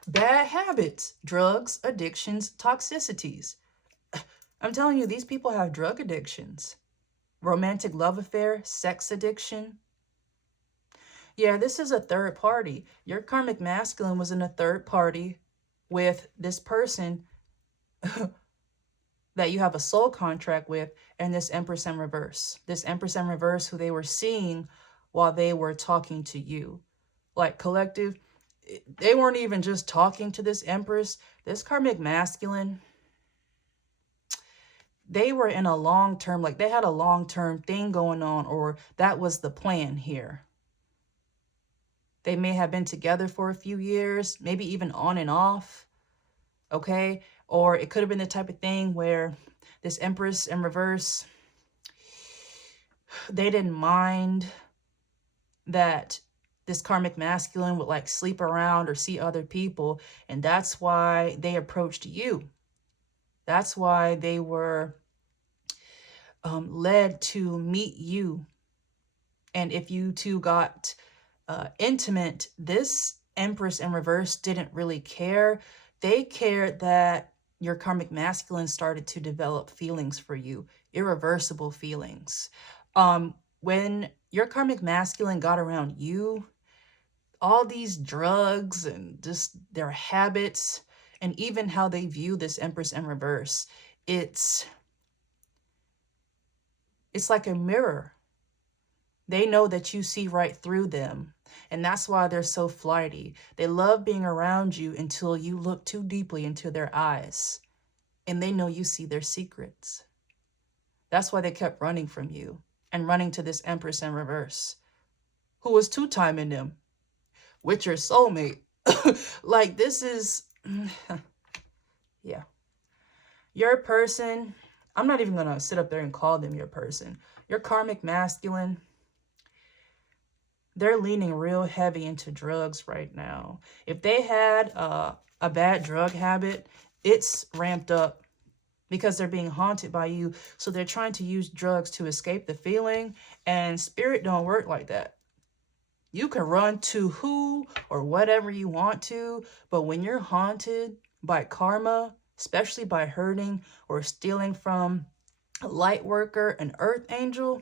Bad habits, drugs, addictions, toxicities. I'm telling you, these people have drug addictions. Romantic love affair, sex addiction. Yeah, this is a third party. Your karmic masculine was in a third party with this person that you have a soul contract with, and this Empress in reverse. This Empress in reverse who they were seeing while they were talking to you. Like, collective, they weren't even just talking to this Empress. This karmic masculine, they were in a long-term, like they had a long-term thing going on, or that was the plan here. They may have been together for a few years, maybe even on and off, okay? Or it could have been the type of thing where this Empress in reverse, they didn't mind that this karmic masculine would like sleep around or see other people. And that's why they approached you. That's why they were led to meet you. And if you two got intimate, this Empress in reverse didn't really care. They cared that your karmic masculine started to develop feelings for you, irreversible feelings. When your karmic masculine got around you, all these drugs and just their habits, and even how they view this Empress in reverse, it's like a mirror. They know that you see right through them. And that's why they're so flighty. They love being around you until you look too deeply into their eyes. And they know you see their secrets. That's why they kept running from you and running to this Empress in reverse, who was two-timing them with your soulmate. Like, this is, yeah. Your person, I'm not even going to sit up there and call them your person. Your karmic masculine, they're leaning real heavy into drugs right now. If they had a bad drug habit, it's ramped up because they're being haunted by you. So they're trying to use drugs to escape the feeling. And spirit don't work like that. You can run to who or whatever you want to. But when you're haunted by karma, especially by hurting or stealing from a light worker, an earth angel,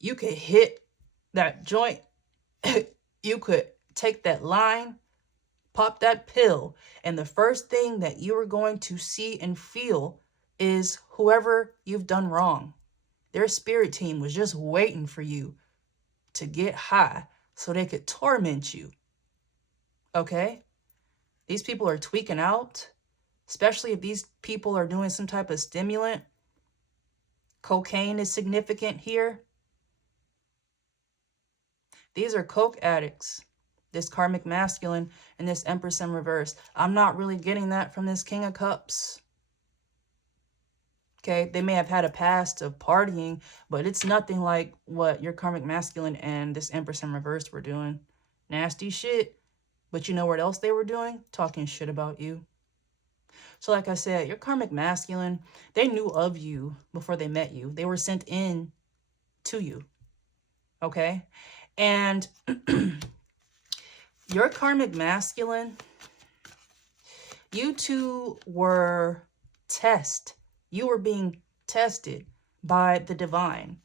you could hit that joint. You could take that line, pop that pill, and the first thing that you are going to see and feel is whoever you've done wrong. Their spirit team was just waiting for you to get high so they could torment you. Okay? These people are tweaking out, especially if these people are doing some type of stimulant. Cocaine is significant here. These are coke addicts. This karmic masculine and this Empress in reverse. I'm not really getting that from this King of Cups. Okay, they may have had a past of partying, but it's nothing like what your karmic masculine and this Empress in reverse were doing. Nasty shit. But you know what else they were doing? Talking shit about you. So like I said, your karmic masculine, they knew of you before they met you. They were sent in to you. Okay? And your karmic masculine, you two were you were being tested by the divine,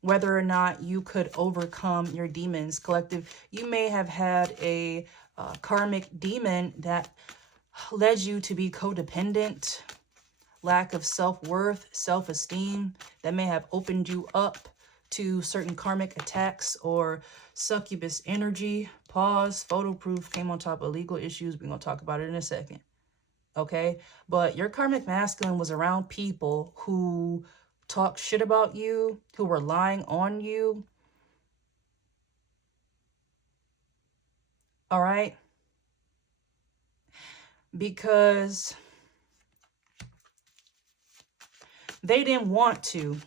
whether or not you could overcome your demons. Collective, you may have had a karmic demon that led you to be codependent, lack of self-worth, self-esteem, that may have opened you up to certain karmic attacks or succubus energy. Pause. Photo proof came on top of legal issues. We're going to talk about it in a second. Okay? But your karmic masculine was around people who talked shit about you, who were lying on you. All right? Because they didn't want to.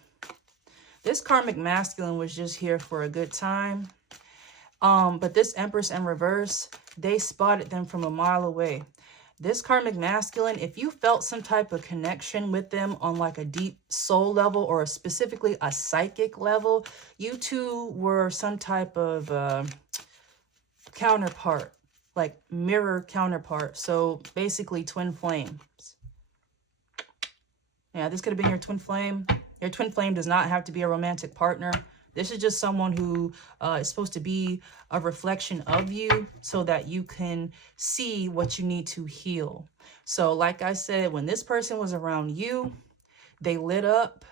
This karmic masculine was just here for a good time. But this Empress in reverse, they spotted them from a mile away. This karmic masculine, if you felt some type of connection with them on like a deep soul level or specifically a psychic level, you two were some type of counterpart, like mirror counterpart. So basically twin flames. Yeah, this could have been your twin flame. Your twin flame does not have to be a romantic partner. This is just someone who is supposed to be a reflection of you so that you can see what you need to heal. So like I said, when this person was around you, they lit up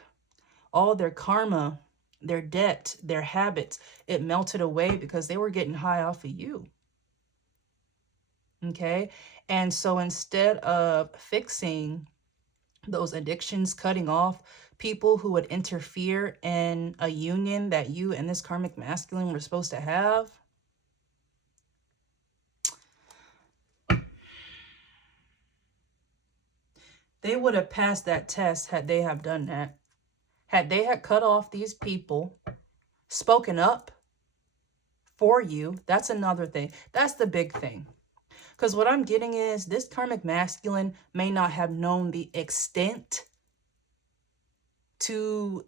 all their karma, their debt, their habits. It melted away because they were getting high off of you. Okay? And so instead of fixing those addictions, cutting off people who would interfere in a union that you and this karmic masculine were supposed to have, they would have passed that test had they have done that. Had they had cut off these people, spoken up for you, that's another thing. That's the big thing. Because what I'm getting is this karmic masculine may not have known the extent to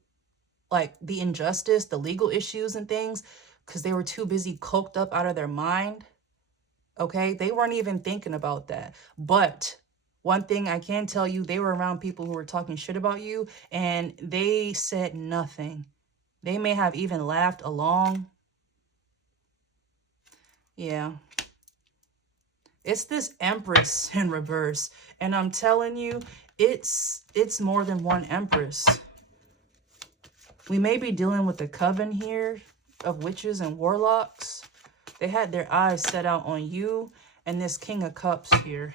like the injustice, the legal issues and things, because they were too busy coked up out of their mind. Okay, they weren't even thinking about that. But one thing I can tell you, they were around people who were talking shit about you and they said nothing. They may have even laughed along. Yeah. It's this Empress in reverse. And I'm telling you, it's more than one Empress. We may be dealing with a coven here of witches and warlocks. They had their eyes set out on you and this King of Cups here.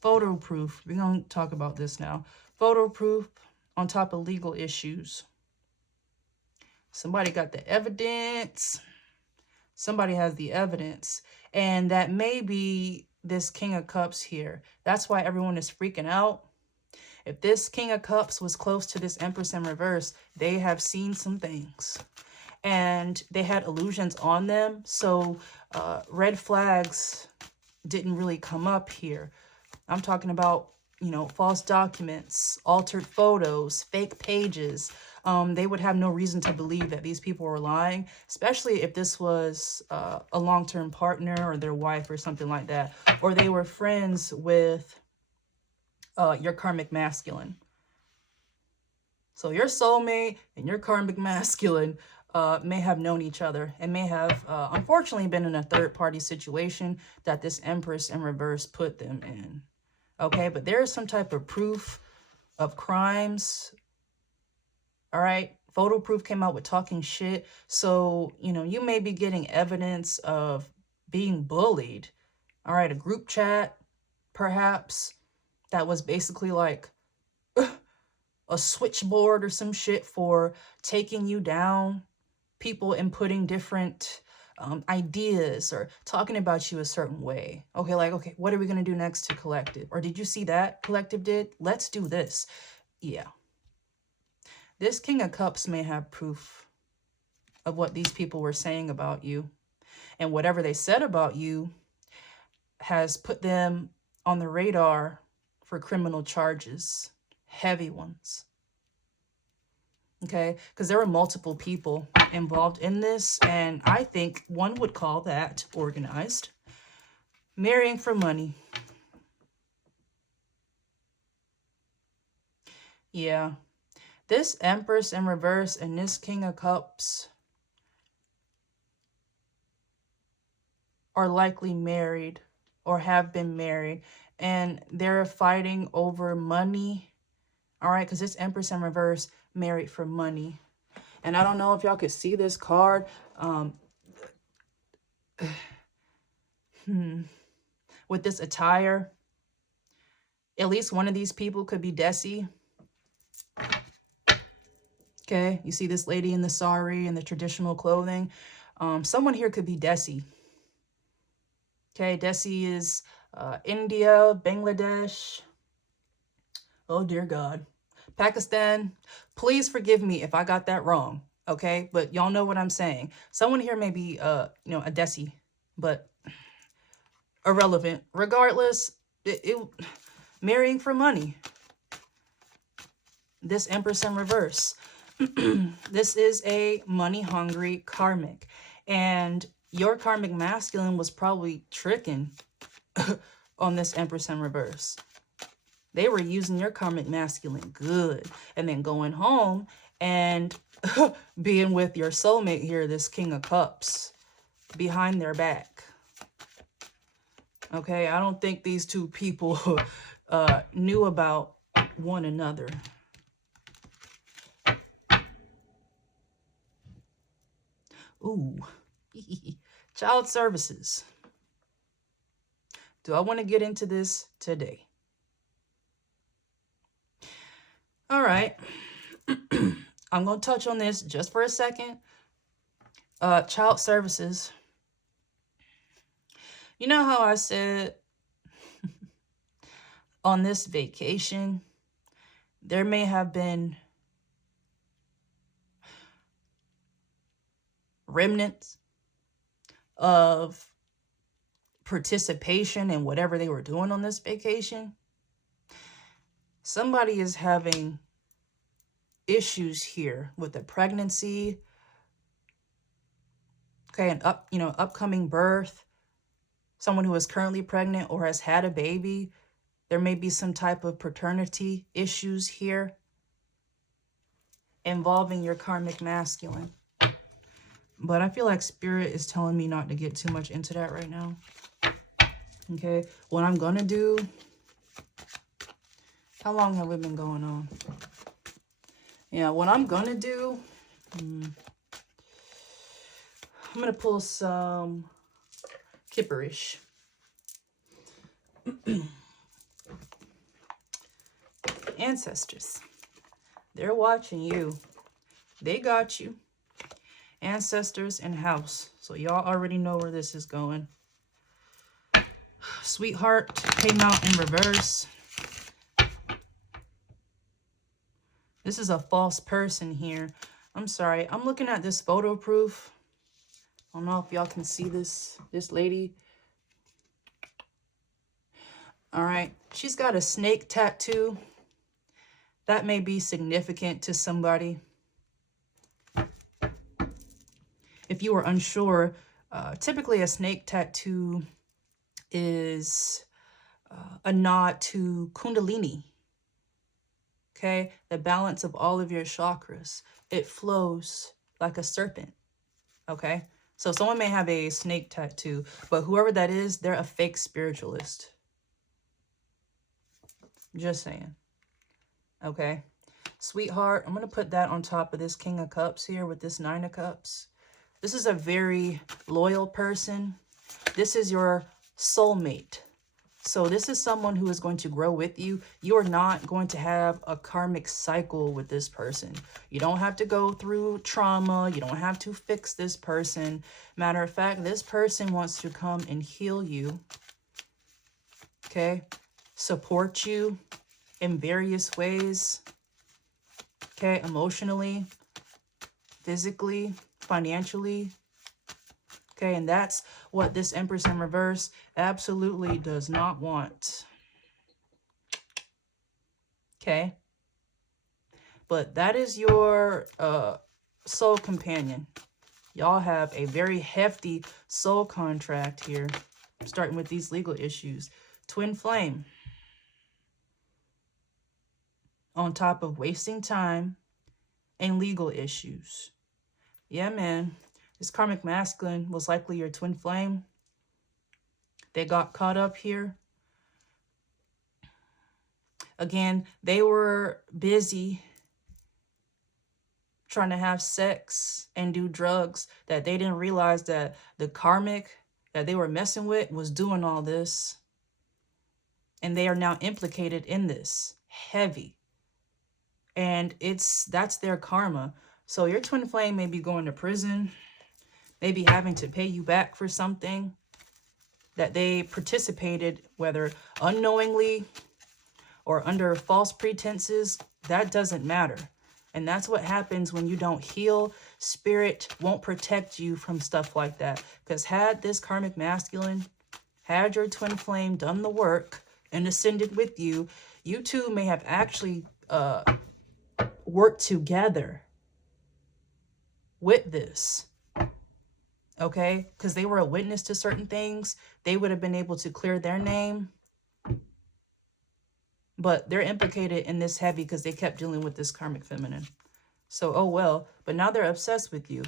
Photo proof. We're going to talk about this now. Photo proof on top of legal issues. Somebody got the evidence. Somebody has the evidence. And that may be this King of Cups here. That's why everyone is freaking out. If this King of Cups was close to this Empress in reverse, they have seen some things. And they had illusions on them. So red flags didn't really come up here. I'm talking about, you know, false documents, altered photos, fake pages. They would have no reason to believe that these people were lying, especially if this was a long-term partner or their wife or something like that. Or they were friends with your karmic masculine. So your soulmate and your karmic masculine may have known each other and may have, unfortunately, been in a third-party situation that this Empress in reverse put them in. Okay, but there is some type of proof of crimes. All right, photo proof came out with talking shit. So, you know, you may be getting evidence of being bullied. All right, a group chat, perhaps, that was basically like a switchboard or some shit for taking you down. People inputting different ideas or talking about you a certain way. Okay, like, okay, what are we going to do next to Collective? Or did you see that Collective did? Let's do this. Yeah. This King of Cups may have proof of what these people were saying about you. And whatever they said about you has put them on the radar for criminal charges. Heavy ones. Okay, because there were multiple people involved in this, and I think one would call that organized. Marrying for money. Yeah. This Empress in reverse and this King of Cups are likely married or have been married, and they're fighting over money. All right, because this Empress in reverse married for money. And I don't know if y'all could see this card. With this attire, at least one of these people could be Desi. Okay, you see this lady in the sari and the traditional clothing. Someone here could be Desi. Okay, Desi is India, Bangladesh. Oh, dear God. Pakistan. Please forgive me if I got that wrong. Okay, but y'all know what I'm saying. Someone here may be, a Desi, but irrelevant. Regardless, marrying for money. This Empress in reverse. This is a money-hungry karmic. And your karmic masculine was probably tricking on this Empress in reverse. They were using your karmic masculine good. And then going home and being with your soulmate here, this King of Cups, behind their back. Okay, I don't think these two people knew about one another. Ooh, child services. Do I want to get into this today? All right. I'm going to touch on this just for a second. Child services. You know how I said on this vacation, there may have been remnants of participation in whatever they were doing on this vacation. Somebody is having issues here with a pregnancy, okay, an upcoming birth, someone who is currently pregnant or has had a baby. There may be some type of paternity issues here involving your karmic masculine. But I feel like Spirit is telling me not to get too much into that right now. Okay, what I'm gonna do, how long have we been going on? Yeah, what I'm gonna do, I'm gonna pull some Kipperish. Ancestors, they're watching you. They got you. Ancestors and house. So y'all already know where this is going. Sweetheart came out in reverse. This is a false person here. I'm sorry. I'm looking at this photo proof. I don't know if y'all can see this lady. All right. She's got a snake tattoo. That may be significant to somebody. If you are unsure, typically a snake tattoo is a nod to Kundalini. Okay, the balance of all of your chakras. It flows like a serpent. Okay, so someone may have a snake tattoo, but whoever that is, they're a fake spiritualist. Just saying. Okay, sweetheart, I'm going to put that on top of this King of Cups here with this Nine of Cups. This is a very loyal person. This is your soulmate. So this is someone who is going to grow with you. You are not going to have a karmic cycle with this person. You don't have to go through trauma. You don't have to fix this person. Matter of fact, this person wants to come and heal you. Okay? Support you in various ways. Okay? Emotionally, physically, financially. Okay, and that's what this Empress in reverse absolutely does not want. Okay? But that is your soul companion. Y'all have a very hefty soul contract here, starting with these legal issues. Twin flame. On top of wasting time and legal issues. Yeah, man. This karmic masculine was likely your twin flame. They got caught up here. Again, they were busy trying to have sex and do drugs that they didn't realize that the karmic that they were messing with was doing all this. And they are now implicated in this. Heavy. And that's their karma. So your twin flame may be going to prison, maybe having to pay you back for something that they participated, whether unknowingly or under false pretenses. That doesn't matter. And that's what happens when you don't heal. Spirit won't protect you from stuff like that. Because had this karmic masculine, had your twin flame done the work and ascended with you, you two may have actually worked together with this. Okay? Because they were a witness to certain things. They would have been able to clear their name. But they're implicated in this heavy because they kept dealing with this karmic feminine. So, oh well. But now they're obsessed with you.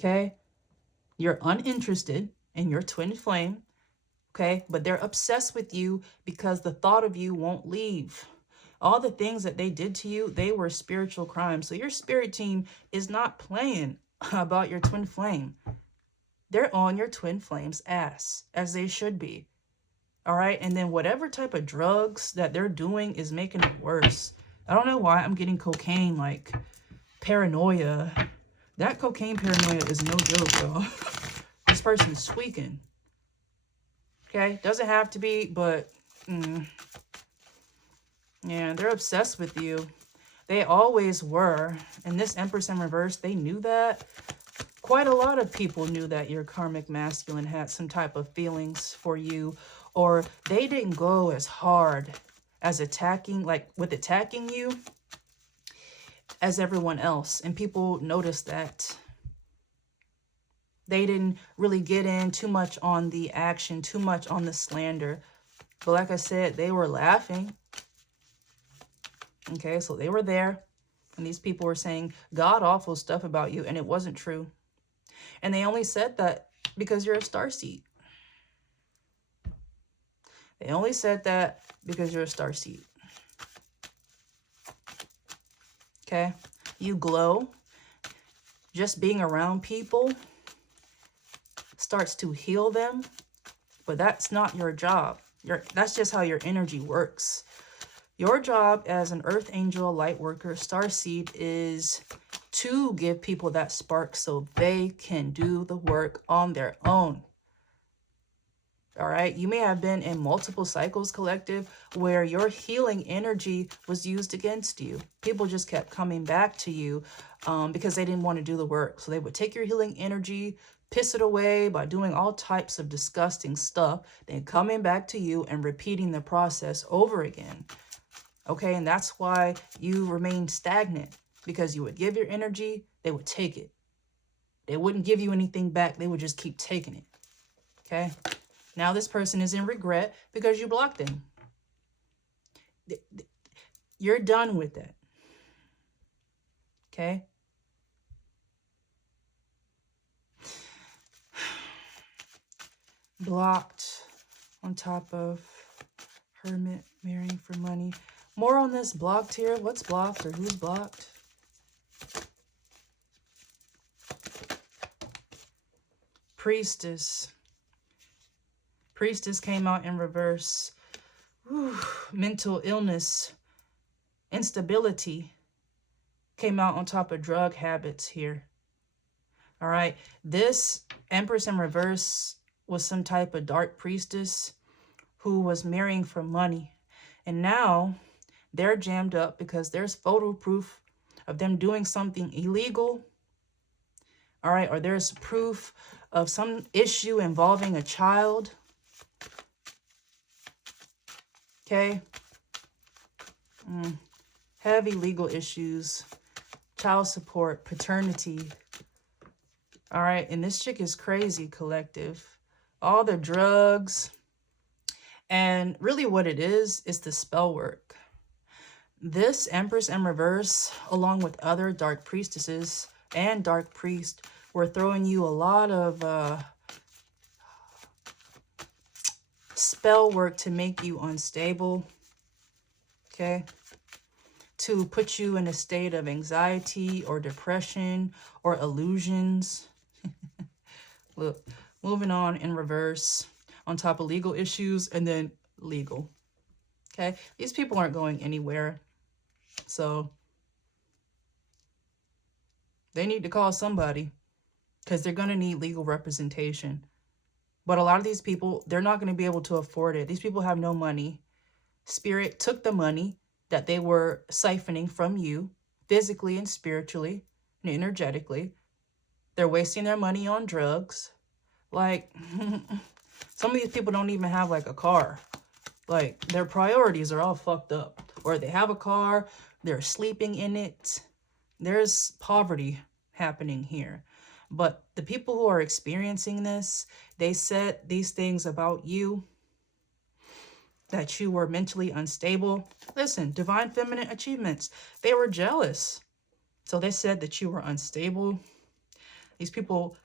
Okay? You're uninterested in your twin flame. Okay? But they're obsessed with you because the thought of you won't leave. All the things that they did to you, they were spiritual crimes. So your spirit team is not playing about your twin flame. They're on your twin flame's ass, as they should be. All right, and then whatever type of drugs that they're doing is making it worse. I don't know why I'm getting cocaine, like paranoia. That cocaine paranoia is no joke, y'all. This person's tweaking. Okay, doesn't have to be, but yeah, they're obsessed with you. They always were. And this Empress in reverse, they knew that. Quite a lot of people knew that your karmic masculine had some type of feelings for you, or they didn't go as hard as attacking you as everyone else. And people noticed that. They didn't really get in too much on the action, too much on the slander. But like I said, they were laughing. Okay, so they were there. And these people were saying god-awful stuff about you, and it wasn't true. And they only said that because you're a starseed. They only said that because you're a starseed. Okay? You glow. Just being around people starts to heal them. But that's not your job. That's just how your energy works. Your job as an earth angel, light worker, starseed is to give people that spark so they can do the work on their own. All right, you may have been in multiple cycles collective where your healing energy was used against you. People just kept coming back to you because they didn't want to do the work. So they would take your healing energy, piss it away by doing all types of disgusting stuff, then coming back to you and repeating the process over again. Okay, and that's why you remain stagnant, because you would give your energy, they would take it. They wouldn't give you anything back. They would just keep taking it. Okay. Now this person is in regret because you blocked them. You're done with that. Okay? Blocked on top of hermit, marrying for money. More on this blocked here. What's blocked or who's blocked? Priestess. Priestess came out in reverse. Whew. Mental illness. Instability came out on top of drug habits here. All right. This Empress in reverse was some type of dark priestess who was marrying for money. And now they're jammed up because there's photo proof of them doing something illegal. All right. Or there's proof of some issue involving a child. Okay. Heavy legal issues, child support, paternity. All right. And this chick is crazy, collective. All the drugs. And really what it is the spell work. This Empress in reverse, along with other dark priestesses and dark priest, were throwing you a lot of spell work to make you unstable. Okay? To put you in a state of anxiety or depression or illusions. Look, moving on in reverse on top of legal issues and then legal. Okay? These people aren't going anywhere. So they need to call somebody because they're going to need legal representation. But a lot of these people, they're not going to be able to afford it. These people have no money. Spirit took the money that they were siphoning from you physically and spiritually and energetically. They're wasting their money on drugs. Like, some of these people don't even have like a car. Like, their priorities are all fucked up. Or they have a car, they're sleeping in it. There's poverty happening here. But the people who are experiencing this, they said these things about you, that you were mentally unstable. Listen, divine feminine achievements. They were jealous. So they said that you were unstable. These people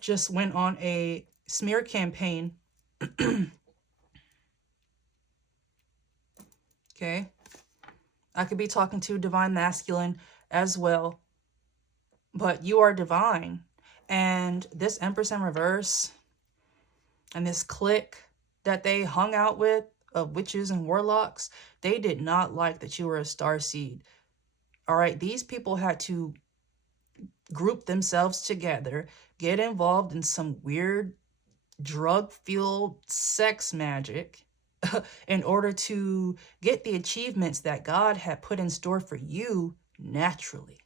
just went on a smear campaign. Okay. I could be talking to divine masculine as well. But you are divine. And this Empress in reverse and this clique that they hung out with of witches and warlocks, they did not like that you were a starseed. All right, these people had to group themselves together, get involved in some weird drug-fueled sex magic in order to get the achievements that God had put in store for you naturally.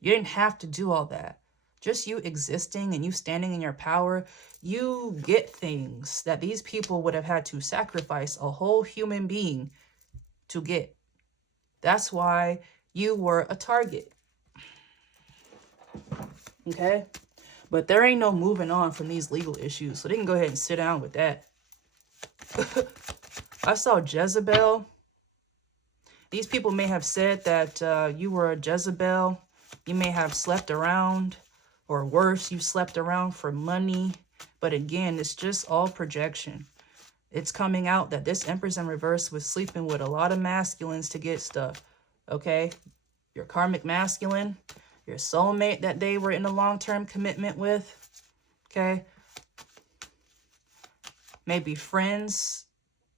You didn't have to do all that. Just you existing and you standing in your power, you get things that these people would have had to sacrifice a whole human being to get. That's why you were a target. Okay? But there ain't no moving on from these legal issues, so they can go ahead and sit down with that. I saw Jezebel. These people may have said that you were a Jezebel. You may have slept around. Or worse, you slept around for money. But again, it's just all projection. It's coming out that this Empress in reverse was sleeping with a lot of masculines to get stuff. Okay? Your karmic masculine, your soulmate that they were in a long-term commitment with. Okay? Maybe friends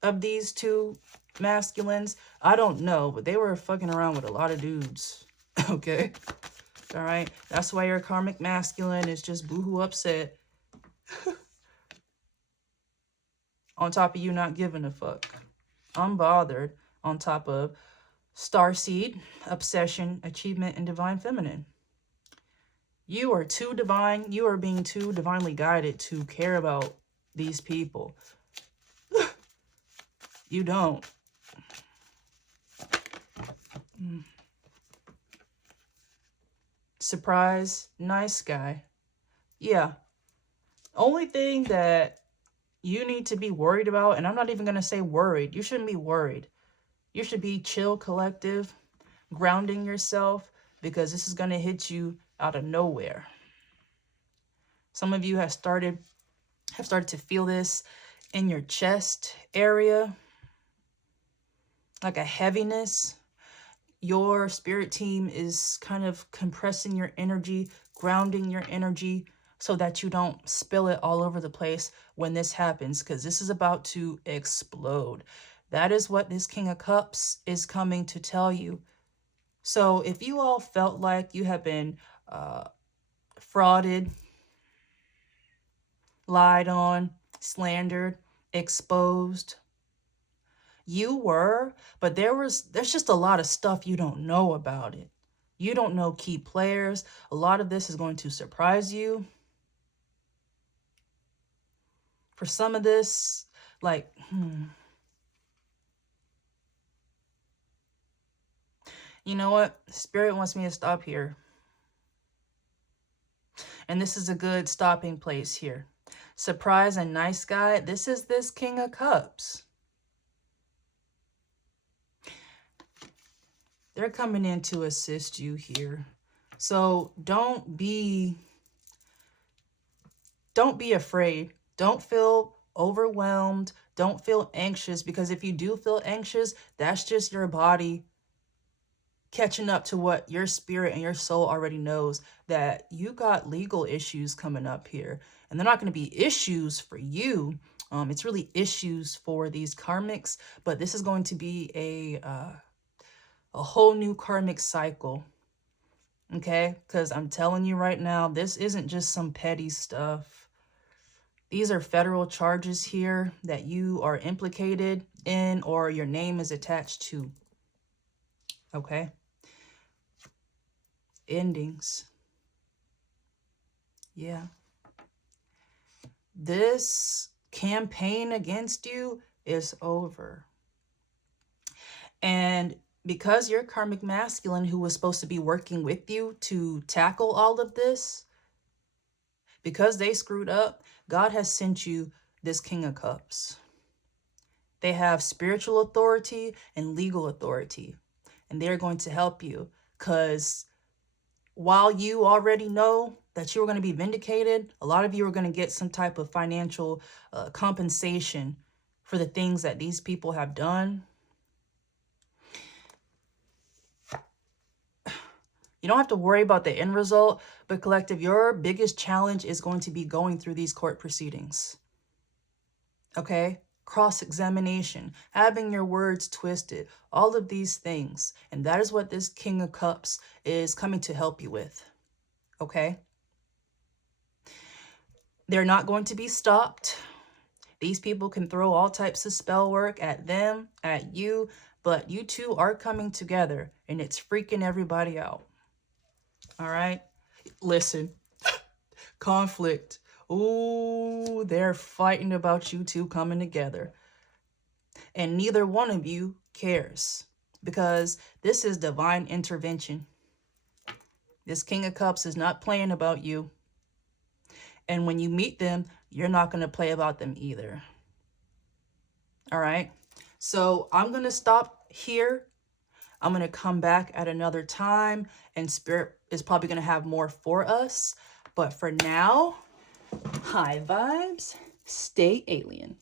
of these two masculines. I don't know, but they were fucking around with a lot of dudes. Okay? All right? That's why your karmic masculine is just boohoo upset. On top of you not giving a fuck. Unbothered. On top of starseed, obsession, achievement, and divine feminine. You are too divine. You are being too divinely guided to care about these people. You don't. Surprise, nice guy. Yeah. Only thing that you need to be worried about, and I'm not even going to say worried. You shouldn't be worried. You should be chill, collective, grounding yourself, because this is going to hit you out of nowhere. Some of you have started to feel this in your chest area, like a heaviness. Your spirit team is kind of compressing your energy, grounding your energy, so that you don't spill it all over the place when this happens, because this is about to explode. That is what this King of Cups is coming to tell you. So if you all felt like you have been frauded, lied on, slandered, exposed, you were, but there's just a lot of stuff you don't know about it. You don't know key players. A lot of this is going to surprise you. For some of this, like, you know what? Spirit wants me to stop here. And this is a good stopping place here. Surprise and nice guy. This is this King of Cups. They're coming in to assist you here. So don't be afraid. Don't feel overwhelmed. Don't feel anxious, because if you do feel anxious, that's just your body catching up to what your spirit and your soul already knows, that you got legal issues coming up here. And they're not going to be issues for you. It's really issues for these karmics, but this is going to be a whole new karmic cycle. Okay? Because I'm telling you right now, this isn't just some petty stuff. These are federal charges here that you are implicated in, or your name is attached to. Okay? Endings. Yeah. This campaign against you is over. And because your karmic masculine, who was supposed to be working with you to tackle all of this, because they screwed up, God has sent you this King of Cups. They have spiritual authority and legal authority, and they're going to help you, because while you already know that you are going to be vindicated, a lot of you are going to get some type of financial compensation for the things that these people have done. You don't have to worry about the end result, but collective, your biggest challenge is going to be going through these court proceedings. Okay? Cross-examination, having your words twisted, all of these things. And that is what this King of Cups is coming to help you with. Okay? They're not going to be stopped. These people can throw all types of spell work at them, at you, but you two are coming together, and it's freaking everybody out. All right? Listen, conflict. Ooh, they're fighting about you two coming together. And neither one of you cares, because this is divine intervention. This King of Cups is not playing about you. And when you meet them, you're not going to play about them either. All right? So I'm going to stop here. I'm going to come back at another time, and Spirit is probably going to have more for us. But for now, high vibes, stay alien.